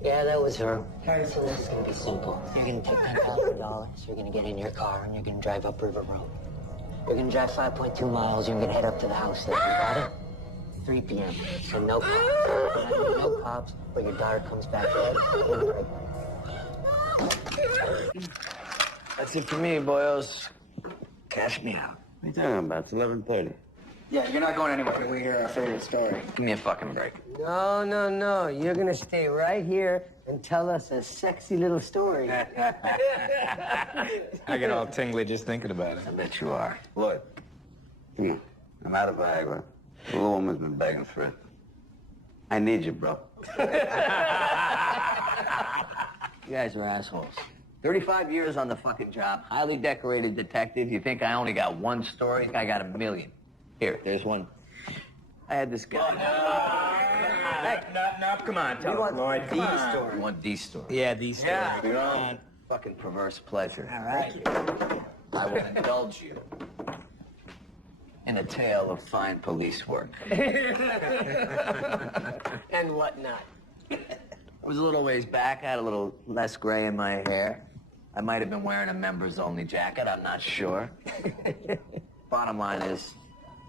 Yeah, that was her. Alright, so this is gonna be simple. You're gonna take $10,000, you're gonna get in your car, and you're gonna drive up River Road. You're gonna drive 5.2 miles, you're gonna head up to the house there. You got it? 3 p.m. So no cops. No cops, but your daughter comes back dead. That's it for me, boyos. Cash me out. What are you talking about? It's 11:30. Yeah, you're not going anywhere till we hear our favorite story. Give me a fucking break. No, no, no. You're gonna stay right here and tell us a sexy little story. I get all tingly just thinking about it. I bet you are. Lloyd, come on. I'm out of Viagra. The little woman's been begging for it. I need you, bro. You guys are assholes. 35 years on the fucking job. Highly decorated detective. You think I only got one story? I got a million. Here, there's one. I had this guy. No, come on, tell us, Lloyd. The story. You want the story? Yeah, these stories. Yeah, your own fucking perverse pleasure. All right. I will indulge you in a tale of fine police work. And whatnot. It was a little ways back. I had a little less gray in my hair. I might have been wearing a members-only jacket. I'm not sure. Bottom line is,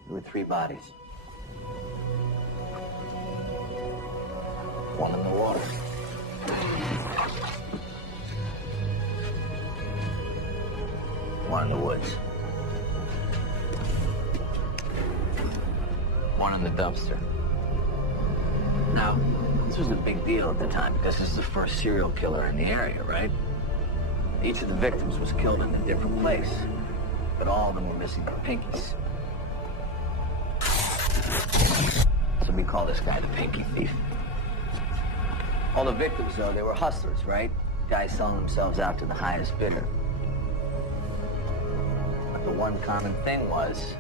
there were 3 bodies. One in the water. One in the woods. One in the dumpster. Now, this was a big deal at the time because this is the first serial killer in the area, right? Each of the victims was killed in a different place, but all of them were missing their pinkies. So we call this guy the Pinky Thief. All the victims, though, they were hustlers, right? Guys selling themselves out to the highest bidder. But the one common thing was,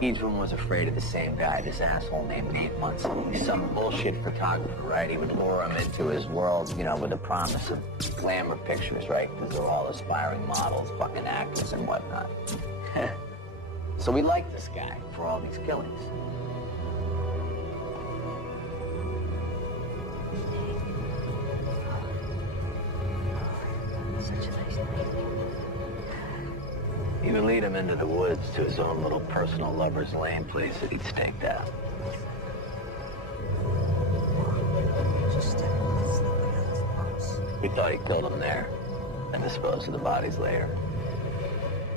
each of them was afraid of the same guy, this asshole named Nate Munson. He's some bullshit photographer, right? He would lure them into his world, you know, with the promise of glamour pictures, right? Because they're all aspiring models, fucking actors and whatnot. So we liked this guy for all these killings. He would lead him into the woods to his own little personal lover's lane place that he'd staked out. We thought he killed him there and disposed of the bodies later.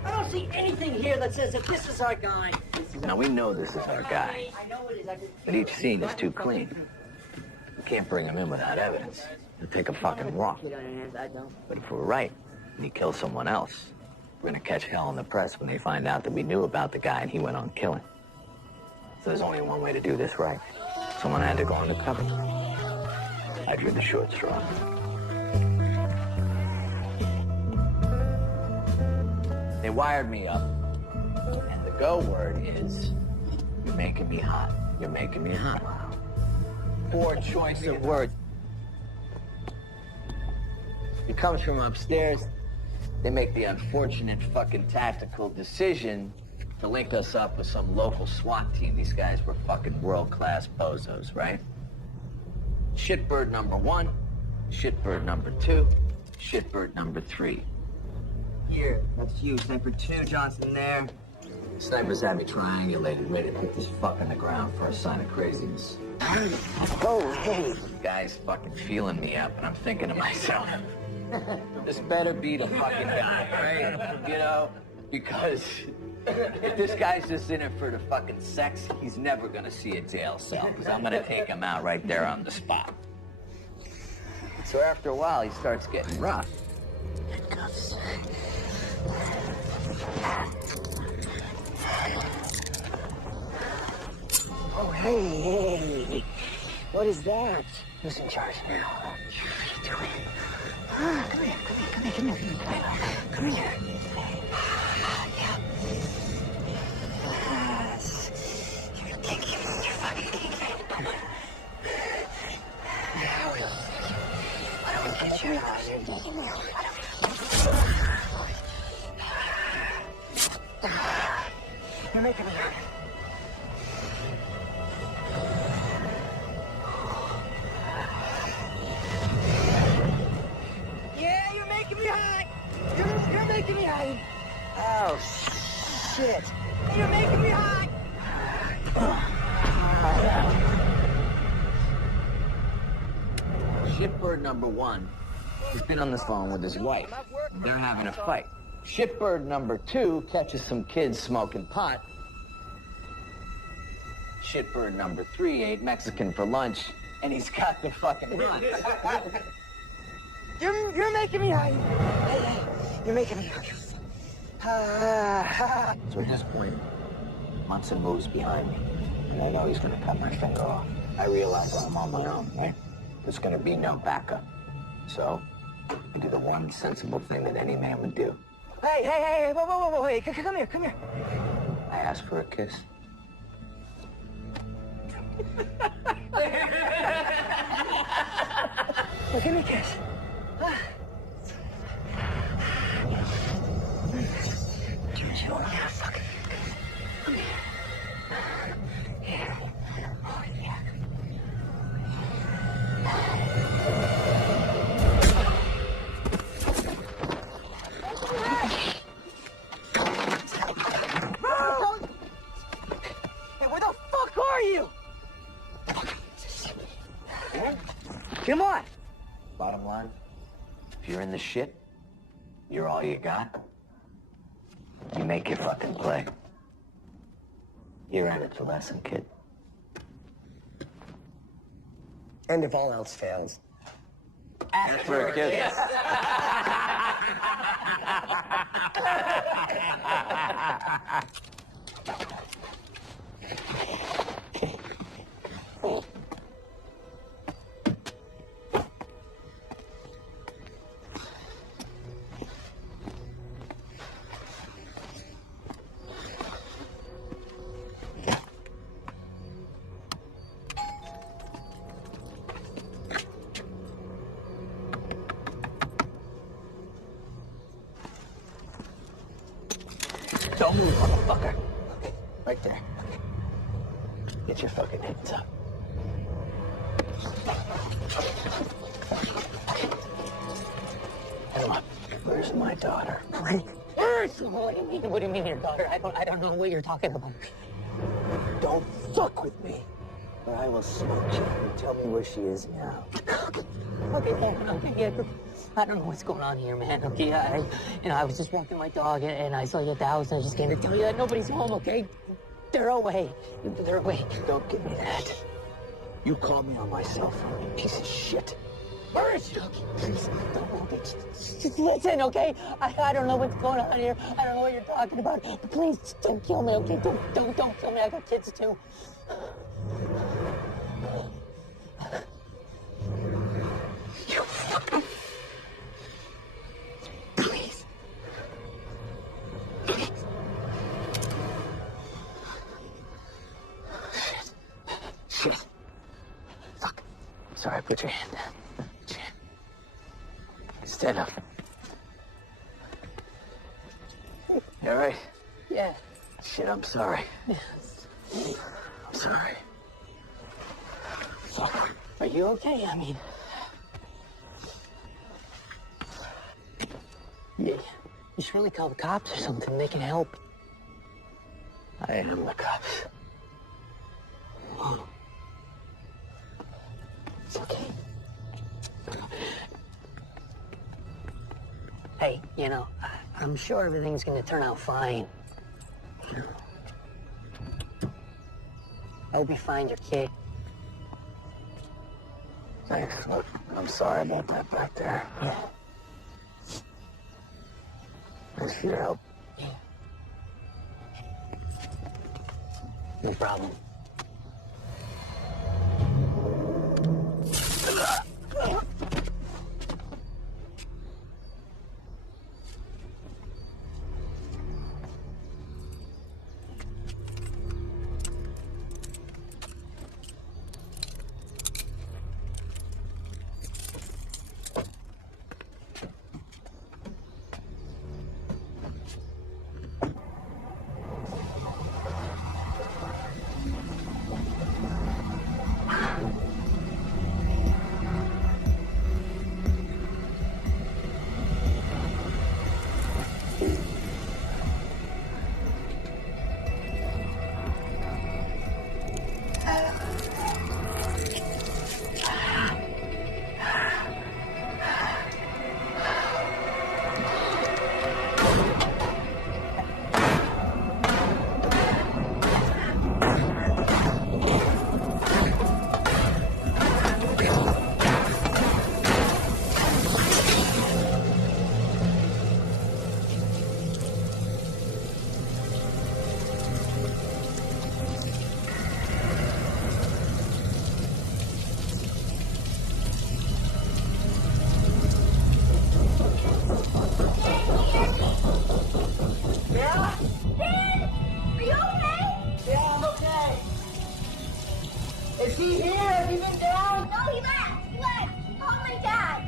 I don't see anything here that says that this is our guy. Now, we know this is our guy, I know it is. but each scene is too clean. We can't bring him in without evidence. It'll take a fucking rock. But if we're right, and he kills someone else, we're gonna catch hell in the press when they find out that we knew about the guy and he went on killing. So there's only one way to do this right. Someone had to go undercover. I drew the short straw. They wired me up. And the go word is, you're making me hot. You're making me hot. Wow. Poor choice of words. It comes from upstairs. They make the unfortunate fucking tactical decision to link us up with some local SWAT team. These guys were fucking world-class bozos, right? Shitbird number 1, shitbird number 2, shitbird number 3. Here, that's you. Sniper 2, Johnson there. Snipers had me triangulated, ready to put this fuck on the ground for a sign of craziness. Oh, hey. Guy's fucking feeling me up, and I'm thinking to myself, this better be the fucking guy, right? You know, because if this guy's just in it for the fucking sex, he's never gonna see a jail cell, because I'm gonna take him out right there on the spot. So after a while, he starts getting rough. Oh, hey. What is that? Who's in charge now? What are you doing? Come here. Come here. Yeah. Yes. You're taking me. You're fucking taking me. Come on. I don't get you. You're taking me. You're making me hurt. Yeah, you're making me hot. You're making me hot. Oh, shit. You're making me hot. Shitbird number 1 has been on the phone with his wife. They're having a fight. Shitbird number 2 catches some kids smoking pot. Shitbird number 3 ate Mexican for lunch, and he's got the fucking run. You're making me hot. Hey, you're making me hot. So at this point, Munson moves behind me, and I know he's gonna cut my finger off. I realize I'm on my own, right? There's gonna be no backup. So I do the one sensible thing that any man would do. Hey, whoa, hey, come here. I ask for a kiss. Well, give me a kiss. Yeah, fuck. Come here. Here. Oh, yeah. Hey, where the fuck are you? Come on. Bottom line, if you're in the shit, you're all you got. You make your fucking play. You're in it for lesson, kid. And if all else fails, Ask for a kiss. Don't move, motherfucker. Right there. Get your fucking hands up. Come on. Where's my daughter? What do you mean your daughter? I don't know what you're talking about. Don't fuck with me, or I will smoke you. Tell me where she is now. Okay, yeah. I don't know what's going on here, man. Okay, I was just walking my dog and I saw you at the house and I just came to tell you that nobody's home. Okay, they're away. They're away. Don't give me that. You called me on my cell phone, you piece of shit. Where is she? Please, just listen, okay? I don't know what's going on here. I don't know what you're talking about. But please, don't kill me, okay? Don't kill me. I got kids too. You fucking... Please. Put your hand down. Put your hand. Stand up. You all right? Yeah. Shit, I'm sorry. I'm sorry. Fuck. Are you okay? I mean... You should really call the cops or something. They can help. I am the cops. Oh. It's okay. Hey, you know, I'm sure everything's gonna turn out fine. I hope you find your kid. Thanks. Look, I'm sorry about that back there. Yeah. Thanks for your help. Yeah. No problem. Is he here? Has he been down? No, he left. He left. Call my dad.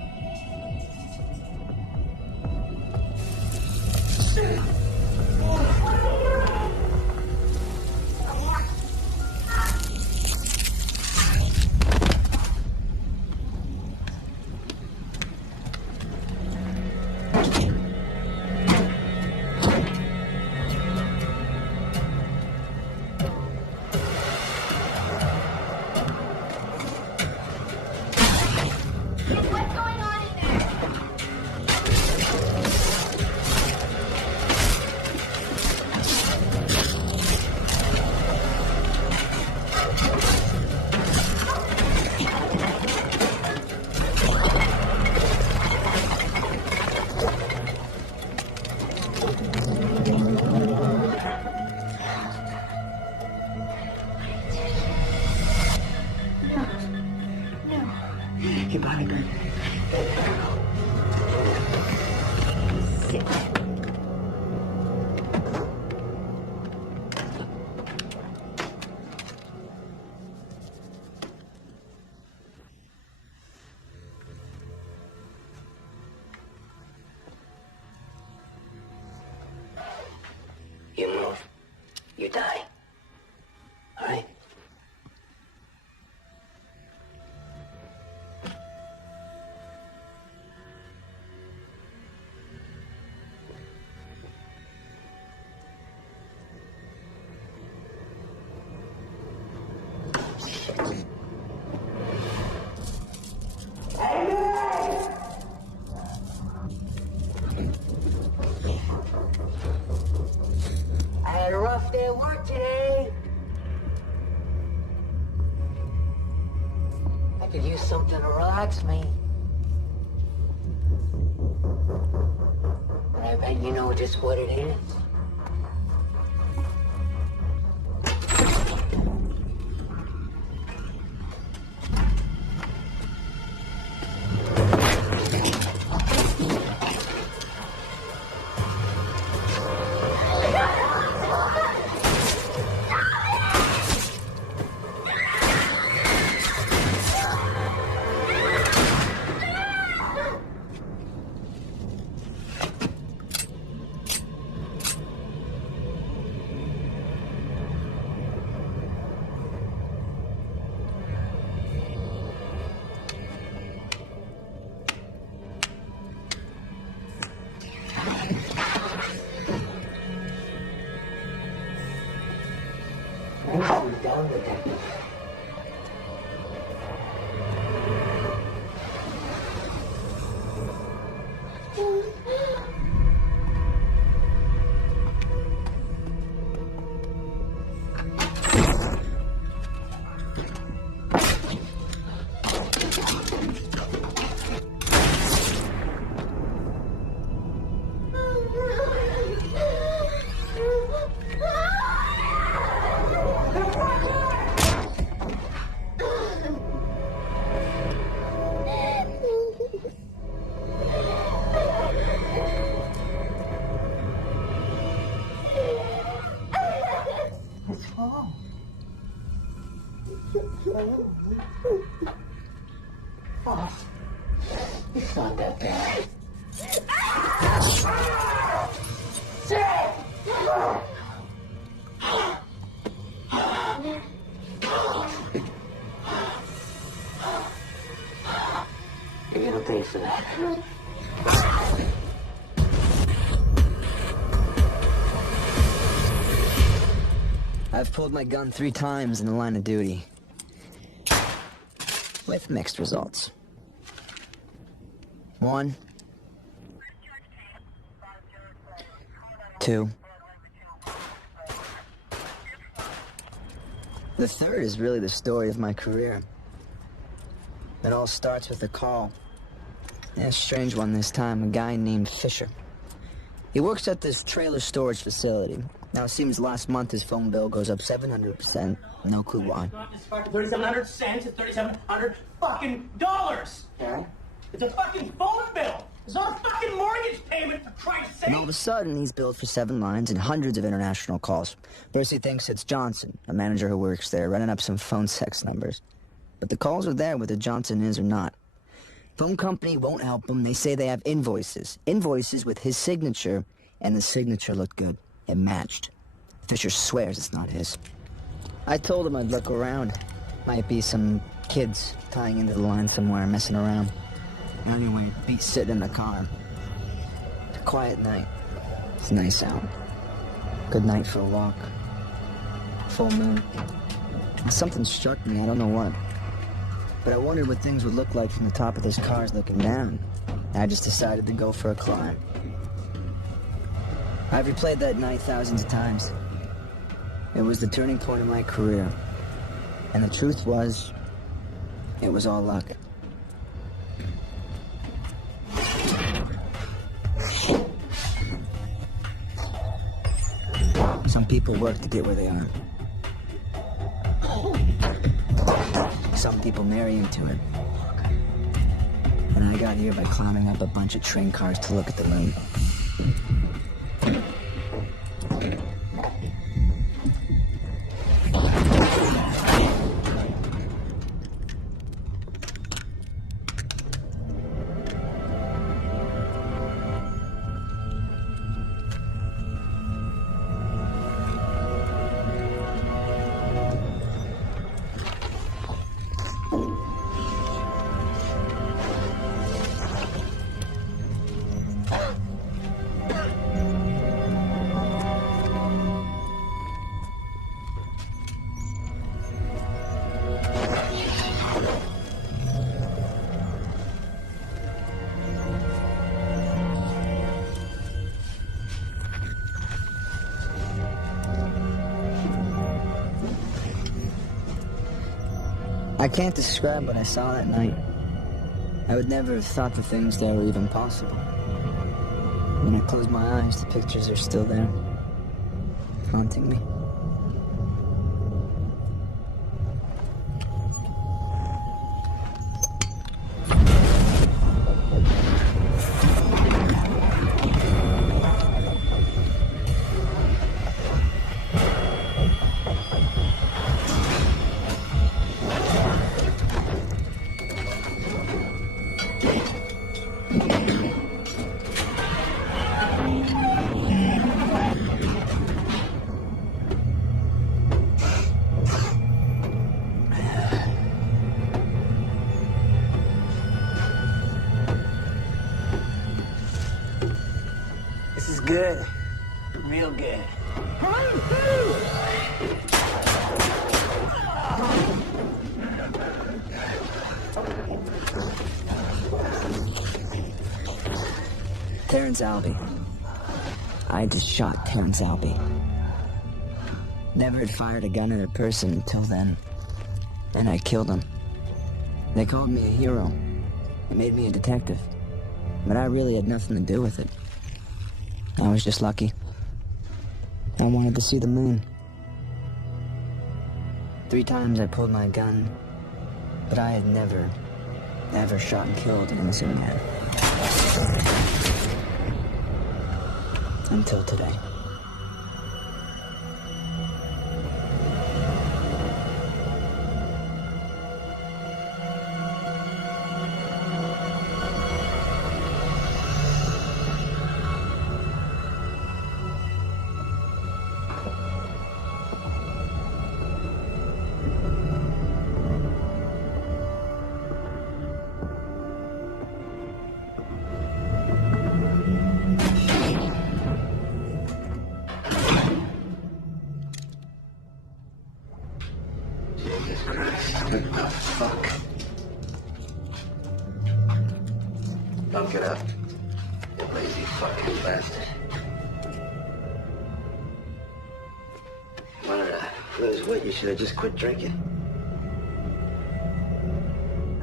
What's going on in there? Your body burn. You move, you die. All right? I had a rough day at work today. I could use something to relax me. And I bet you know just what it is. done, detective. It's not that bad. You're gonna pay for that. I've pulled my gun 3 times in the line of duty. With mixed results. 1, 2. The third is really the story of my career. It all starts with a call. A strange one this time, a guy named Fisher. He works at this trailer storage facility. Now, it seems last month his phone bill goes up 700%. No clue why. It's fucking 3,700 cents. It's 3,700 fucking dollars. Yeah? It's a fucking phone bill. It's not a fucking mortgage payment, for Christ's sake. And all of a sudden, he's billed for 7 lines and hundreds of international calls. First, he thinks it's Johnson, a manager who works there, running up some phone sex numbers. But the calls are there whether Johnson is or not. Phone company won't help him. They say they have invoices. Invoices with his signature, and the signature looked good. It matched. Fisher swears it's not his. I told him I'd look around. Might be some kids tying into the line somewhere, messing around. Anyway, be sitting in the car. It's a quiet night. It's nice out. Good night for a walk. Full moon. And something struck me, I don't know what. But I wondered what things would look like from the top of this car looking down. I just decided to go for a climb. I've replayed that night thousands of times. It was the turning point of my career. And the truth was, it was all luck. Some people work to get where they are. Some people marry into it. And I got here by climbing up a bunch of train cars to look at the moon. I can't describe what I saw that night. I would never have thought the things there were even possible. When I close my eyes, the pictures are still there, haunting me. This is good. Real good. Terrence Albee. I just shot Terrence Albee. Never had fired a gun at a person until then. And I killed him. They called me a hero. They made me a detective. But I really had nothing to do with it. I was just lucky. I wanted to see the moon. 3 times I pulled my gun, but I had never, ever shot and killed an innocent man. Until today. Fuck. Don't get up. You lazy fucking bastard. Wanted to lose weight, you should have just quit drinking.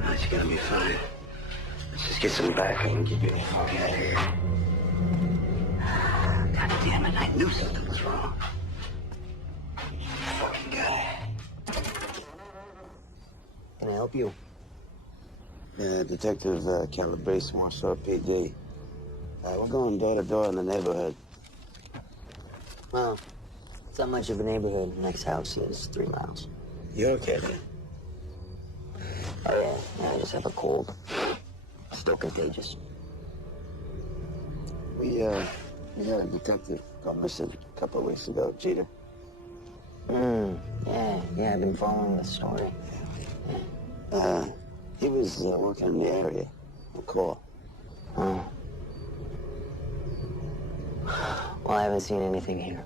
Oh, you're gonna be fine. Let's just get some back and get you the fuck out of here. God damn it, I knew something was wrong. Fucking guy. Can I help you? Detective Calabrese, Warsaw PD. We're going door to door in the neighborhood. Well, it's not much of a neighborhood. The next house is 3 miles. You okay there? Oh, yeah. I just have a cold. Still contagious. We had a detective got missing a couple of weeks ago, Jeter. Yeah, I've been following the story. He was working in the area. A call. Oh. Well, I haven't seen anything here.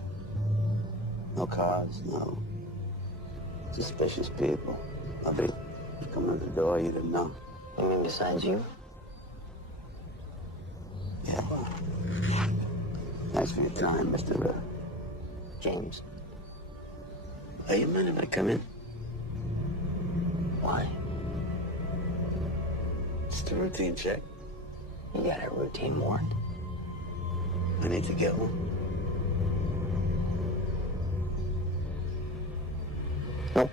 No cars, no suspicious people. Nobody come in the door you didn't know. You mean besides you? Yeah, well, thanks for your time, Mr. James. Are you mind if I come in? Why? Just a routine check. You got a routine warrant. I need to get one. Nope.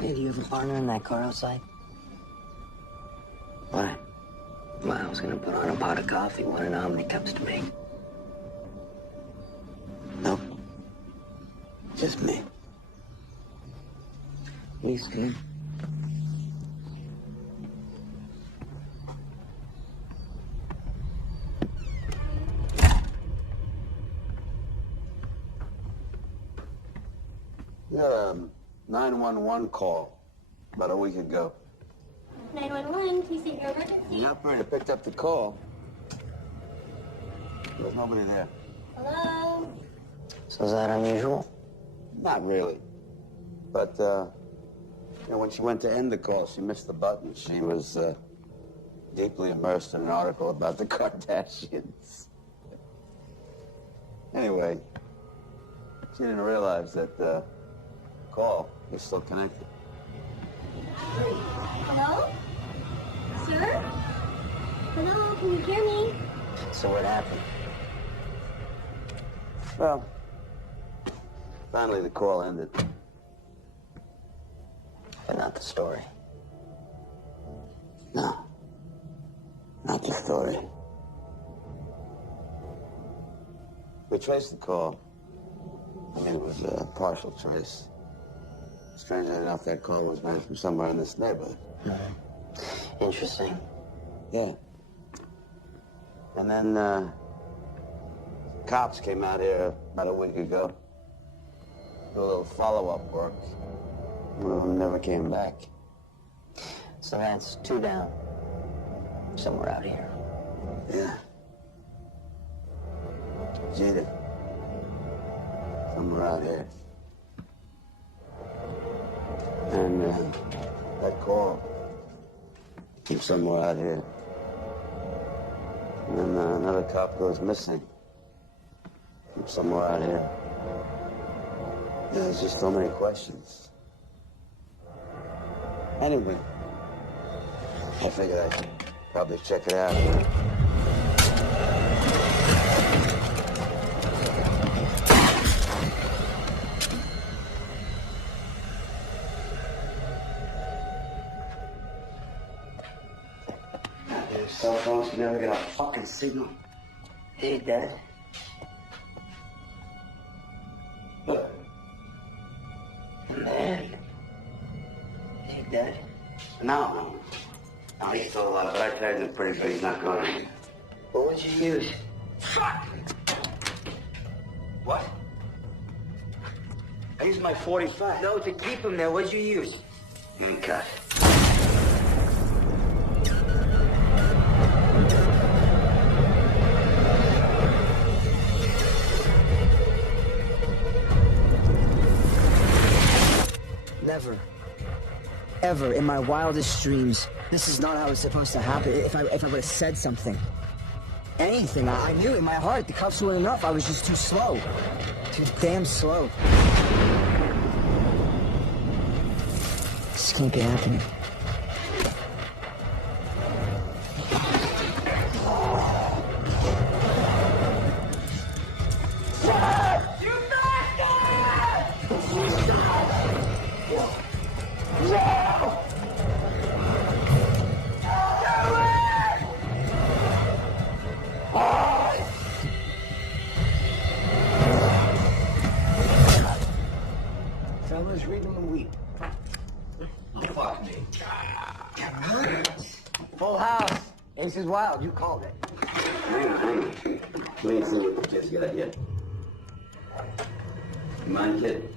Hey, do you have a partner in that car outside? Why? Well, I was gonna put on a pot of coffee. Want to know how many cups to make? Nope. Just me. Please come in. Yeah, 911 call about a week ago. 911, please state your emergency. The operator picked up the call. There was nobody there. Hello? So is that unusual? Not really. But, when she went to end the call, she missed the button. She was deeply immersed in an article about the Kardashians. Anyway, she didn't realize that the call was still connected. Hello? Sir? Hello, can you hear me? So what happened? Well, finally the call ended. But not the story. No, not the story. We traced the call. I mean, it was a partial trace. Strangely enough, that call was made from somewhere in this neighborhood. Interesting. Yeah. And then, cops came out here about a week ago. Do a little follow-up work. One of them never came back. So that's 2 down. Somewhere out here. Yeah. Jeter. around here. And that call came somewhere out here. And then another cop goes missing from somewhere out here. There's just so many questions. Anyway, I figured I'd probably check it out. Your cell phones never get a fucking signal. Hey, Dad. Look. Man. Hey, Dad. No. No, he's still alive, but I tried him pretty good. He's not going anywhere. What would you use? Fuck! What? I used my 45. No, to keep him there, what'd you use? Handcuff. Never, ever in my wildest dreams, this is not how it's supposed to happen. If I would have said something, anything, I knew in my heart the cuffs weren't enough. I was just too slow, too damn slow. This can't be happening. Fellas, read them and weep. Fuck me. Full house. Ace is wild. You called it. Hang on. We ain't seen what the kid's got yet. Come on, kid.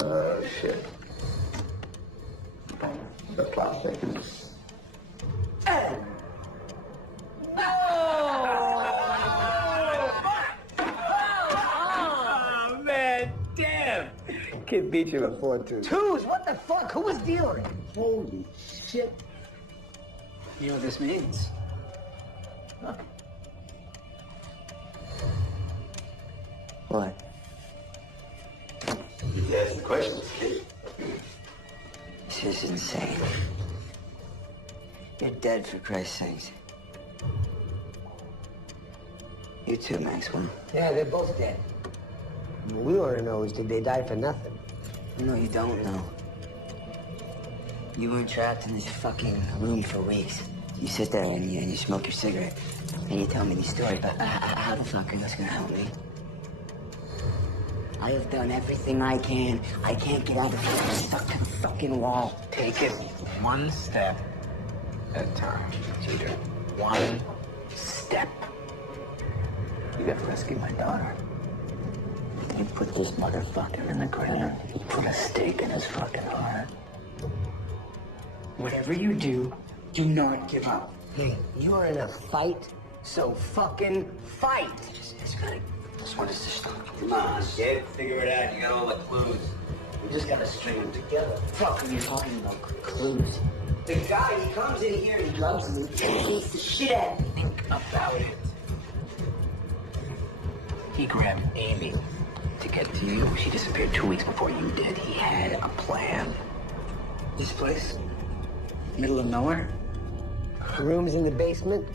Oh, shit. The clock thickens. Oh, man, damn. Kid beat you before, too. Twos? What the fuck? Who was dealing? Holy shit. You know what this means? What? You ask the questions, kid. This is insane. You're dead, for Christ's sakes. You too, Maxwell. Yeah, they're both dead. What we want to know is, did they die for nothing? No, you don't know. You weren't trapped in this fucking room for weeks. You sit there and you smoke your cigarette, and you tell me these stories, but how the fuck are you gonna help me? I have done everything I can. I can't get out of here. I'm stuck to the fucking wall. Take it one step at a time, Jeter. One step. You gotta rescue my daughter. You put this motherfucker in the ground. You put a stake in his fucking heart. Whatever you do, do not give up. Hey, you are in a fight, so fucking fight. Just want us to stop. Come on, kid. Figure it out. You got all the clues. We just gotta string them together. Fuck are you talking about? Clues. The guy, he comes in here, he drugs me, and he beats the shit out of me. Think about it. He grabbed Amy to get to you. She disappeared 2 weeks before you did. He had a plan. This place? Middle of nowhere? Rooms in the basement?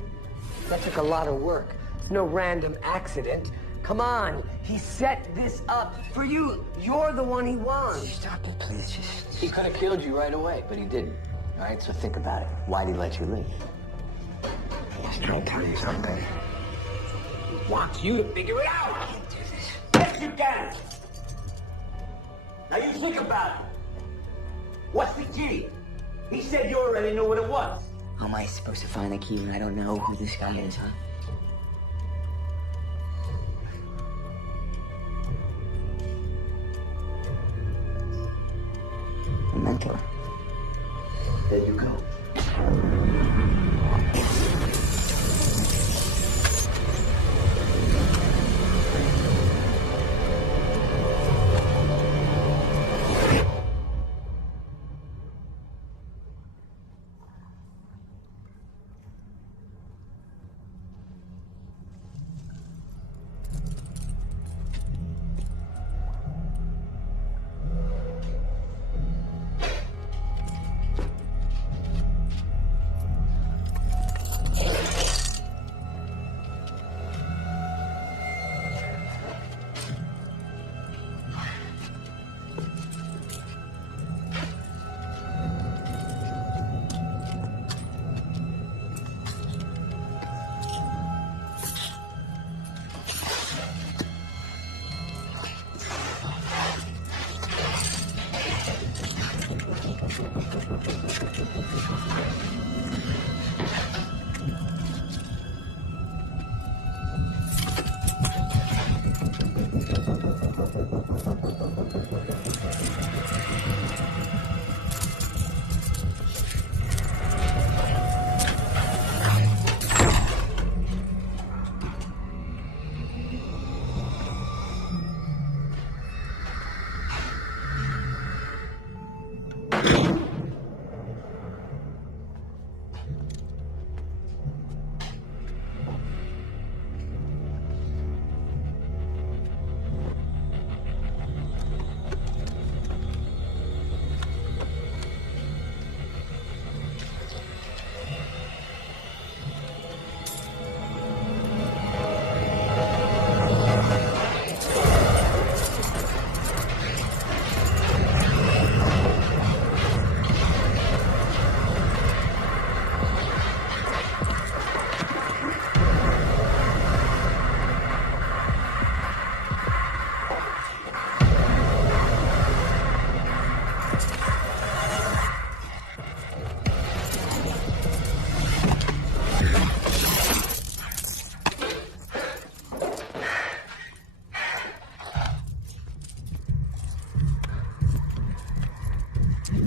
That took a lot of work. It's no random accident. Come on, he set this up for you. You're the one he wants. Stop it, please. Just... He could have killed you right away, but he didn't. All right, so think about it. Why'd he let you leave? He's trying to tell you something. He wants you to figure it out. I can't do this. Yes, you can. Now you think about it. What's the key? He said you already knew what it was. How am I supposed to find the key when I don't know who this guy is, huh? There you go.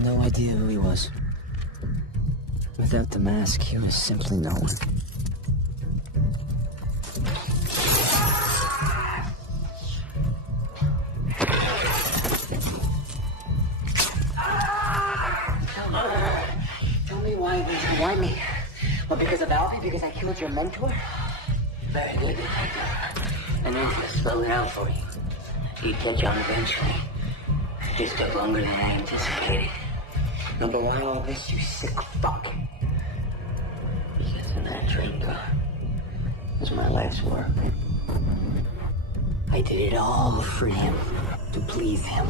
No idea who he was. Without the mask, he was simply no one. Tell me why me? Well, because of Alfie? Because I killed your mentor? Very good, detective. I knew to spell it out for you. He'd catch on eventually. It just took longer than I anticipated. Number one, all this, you sick fuck. Because in that train car was my life's work. I did it all for him, to please him.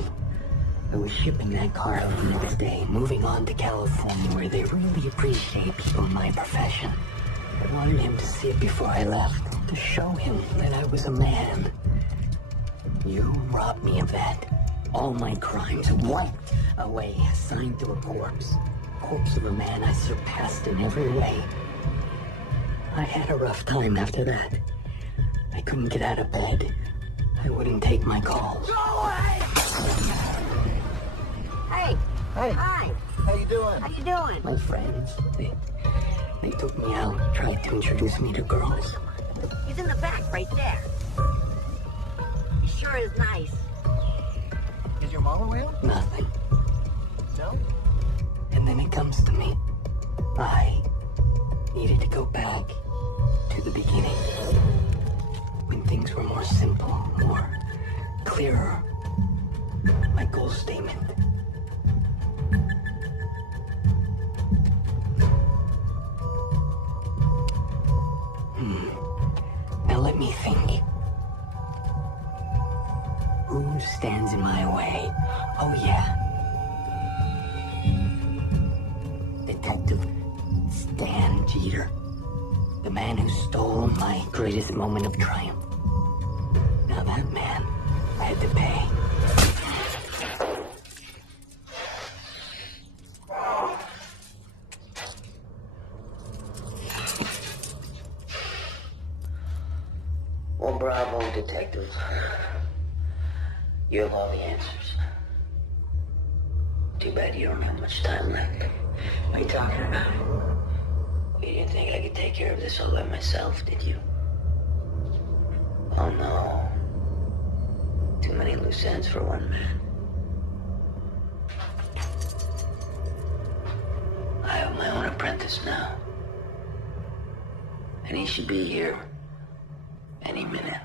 I was shipping that car out the next day, moving on to California, where they really appreciate people in my profession. I wanted him to see it before I left, to show him that I was a man. You robbed me of that. All my crimes wiped away, assigned to a corpse. Corpse of a man I surpassed in every way. I had a rough time after that. I couldn't get out of bed. I wouldn't take my calls. Go away! Hey! Hey! Hi! How you doing? How you doing? My friends, they took me out, tried to introduce me to girls. He's in the back, right there. He sure is nice. Is your mom around? Nothing. No? And then it comes to me. I needed to go back to the beginning. When things were more simple, more clearer. My goal statement. Now let me think. Who stands in my way? Oh yeah. Detective Stan Jeter. The man who stole my greatest moment of triumph. Now that man, I had to pay. Well, bravo, detective. You have all the answers. Too bad you don't have much time left. What are you talking about? You didn't think I could take care of this all by myself, did you? Oh no. Too many loose ends for one man. I have my own apprentice now. And he should be here any minute.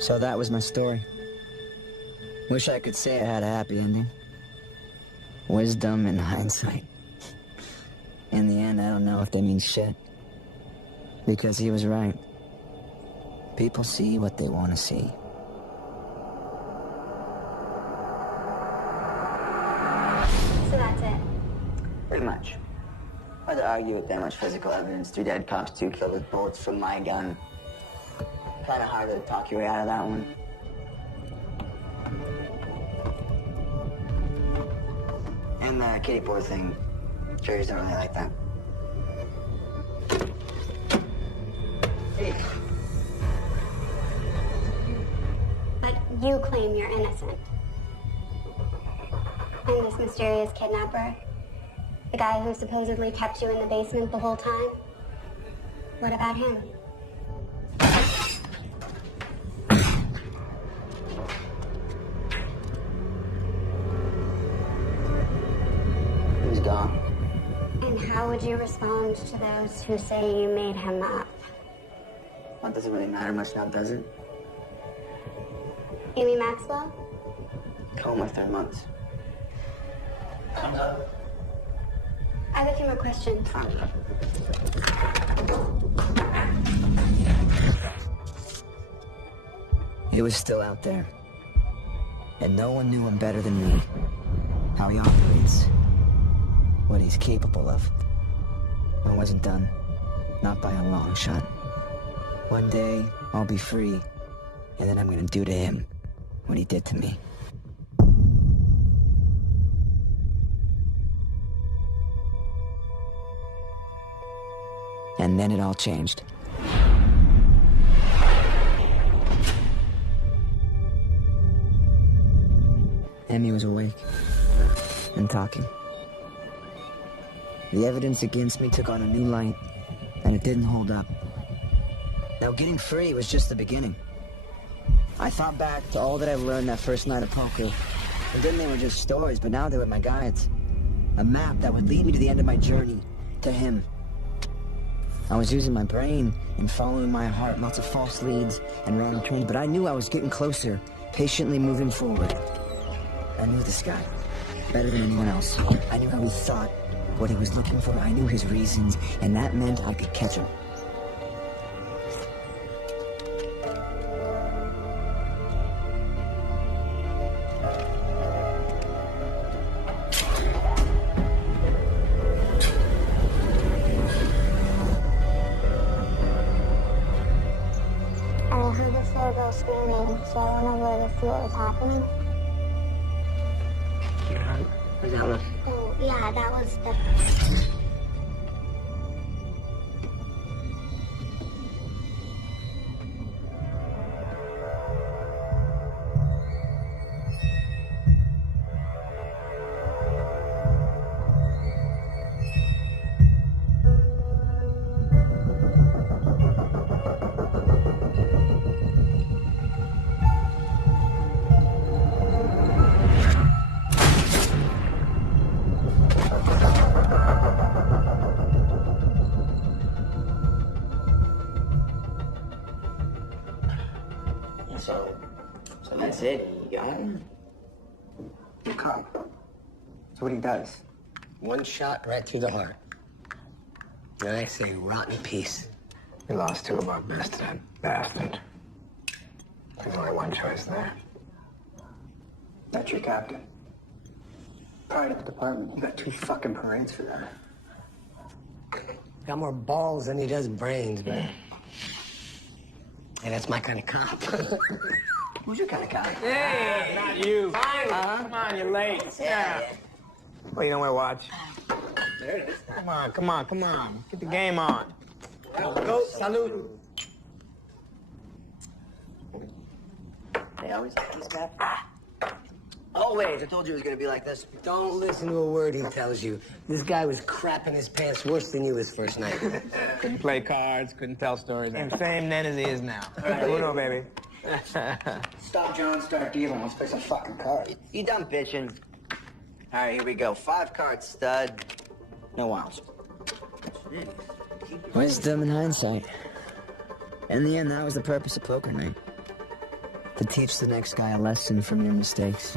So that was my story. Wish I could say I had a happy ending. Wisdom in hindsight. In the end, I don't know if that means shit. Because he was right. People see what they want to see. So that's it. Pretty much. Hard to argue with that much physical evidence. 3 dead cops, 2 killed with bullets from my gun. Kinda hard to talk your way out of that one. And the kitty boy thing, juries don't really like that. But you claim you're innocent. And this mysterious kidnapper? The guy who supposedly kept you in the basement the whole time? What about him? He's gone. And how would you respond to those who say you made him up? Well, it doesn't really matter much now, does it? Amy Maxwell? Coma 3 months. Comes up. I have a few more questions. He was still out there. And no one knew him better than me. How he operates. What he's capable of. I wasn't done. Not by a long shot. One day, I'll be free. And then I'm gonna do to him what he did to me. And then it all changed. Emmy was awake and talking. The evidence against me took on a new light, and it didn't hold up. Now, getting free was just the beginning. I thought back to all that I learned that first night of poker. And then they were just stories, but now they were my guides. A map that would lead me to the end of my journey, to him. I was using my brain and following my heart, lots of false leads and wrong turns, but I knew I was getting closer, patiently moving forward. I knew this guy better than anyone else. I knew how he thought, what he was looking for. I knew his reasons, and that meant I could catch him. I heard this little girl screaming, so I went over to see what was happening. Was that one? Oh, yeah, that was the... So that's it. You got him? Cop. That's what he does. One shot right through the heart. The next thing, rotten piece. We lost two of our best, that bastard. There's only one choice there. That's your captain. Pride of the department. You got 2 fucking parades for that. Got more balls than he does brains, but... Hey, that's my kind of cop. Who's your kind of guy? Hey, not you. Come on, you're late. Yeah. Well, you don't wear a watch. There it is. Come on. Get the game on. Go, salute. They always like these guys. Always. I told you it was gonna be like this. Don't listen to a word he tells you. This guy was crapping his pants worse than you his first night. Couldn't play cards, couldn't tell stories. Same then as he is now. Uno, baby. Stop John, start dealing. Let's fix a fucking card. You done bitching? All right, here we go. 5 card stud. No wilds. Wisdom in hindsight. In the end, that was the purpose of poker night. To teach the next guy a lesson from your mistakes.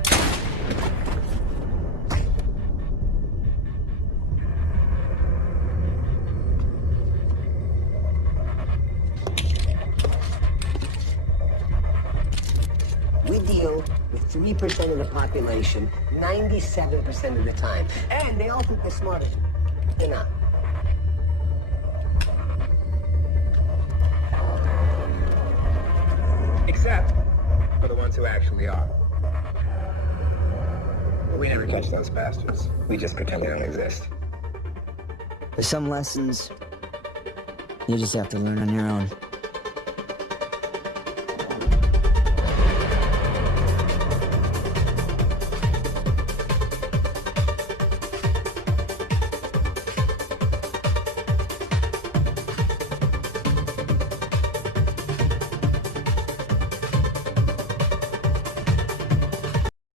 We deal with 3% of the population 97% of the time. And they all think they're smart as you. They're not. Except for the ones who actually are. But we never catch those bastards. We just pretend they don't exist. There's some lessons you just have to learn on your own.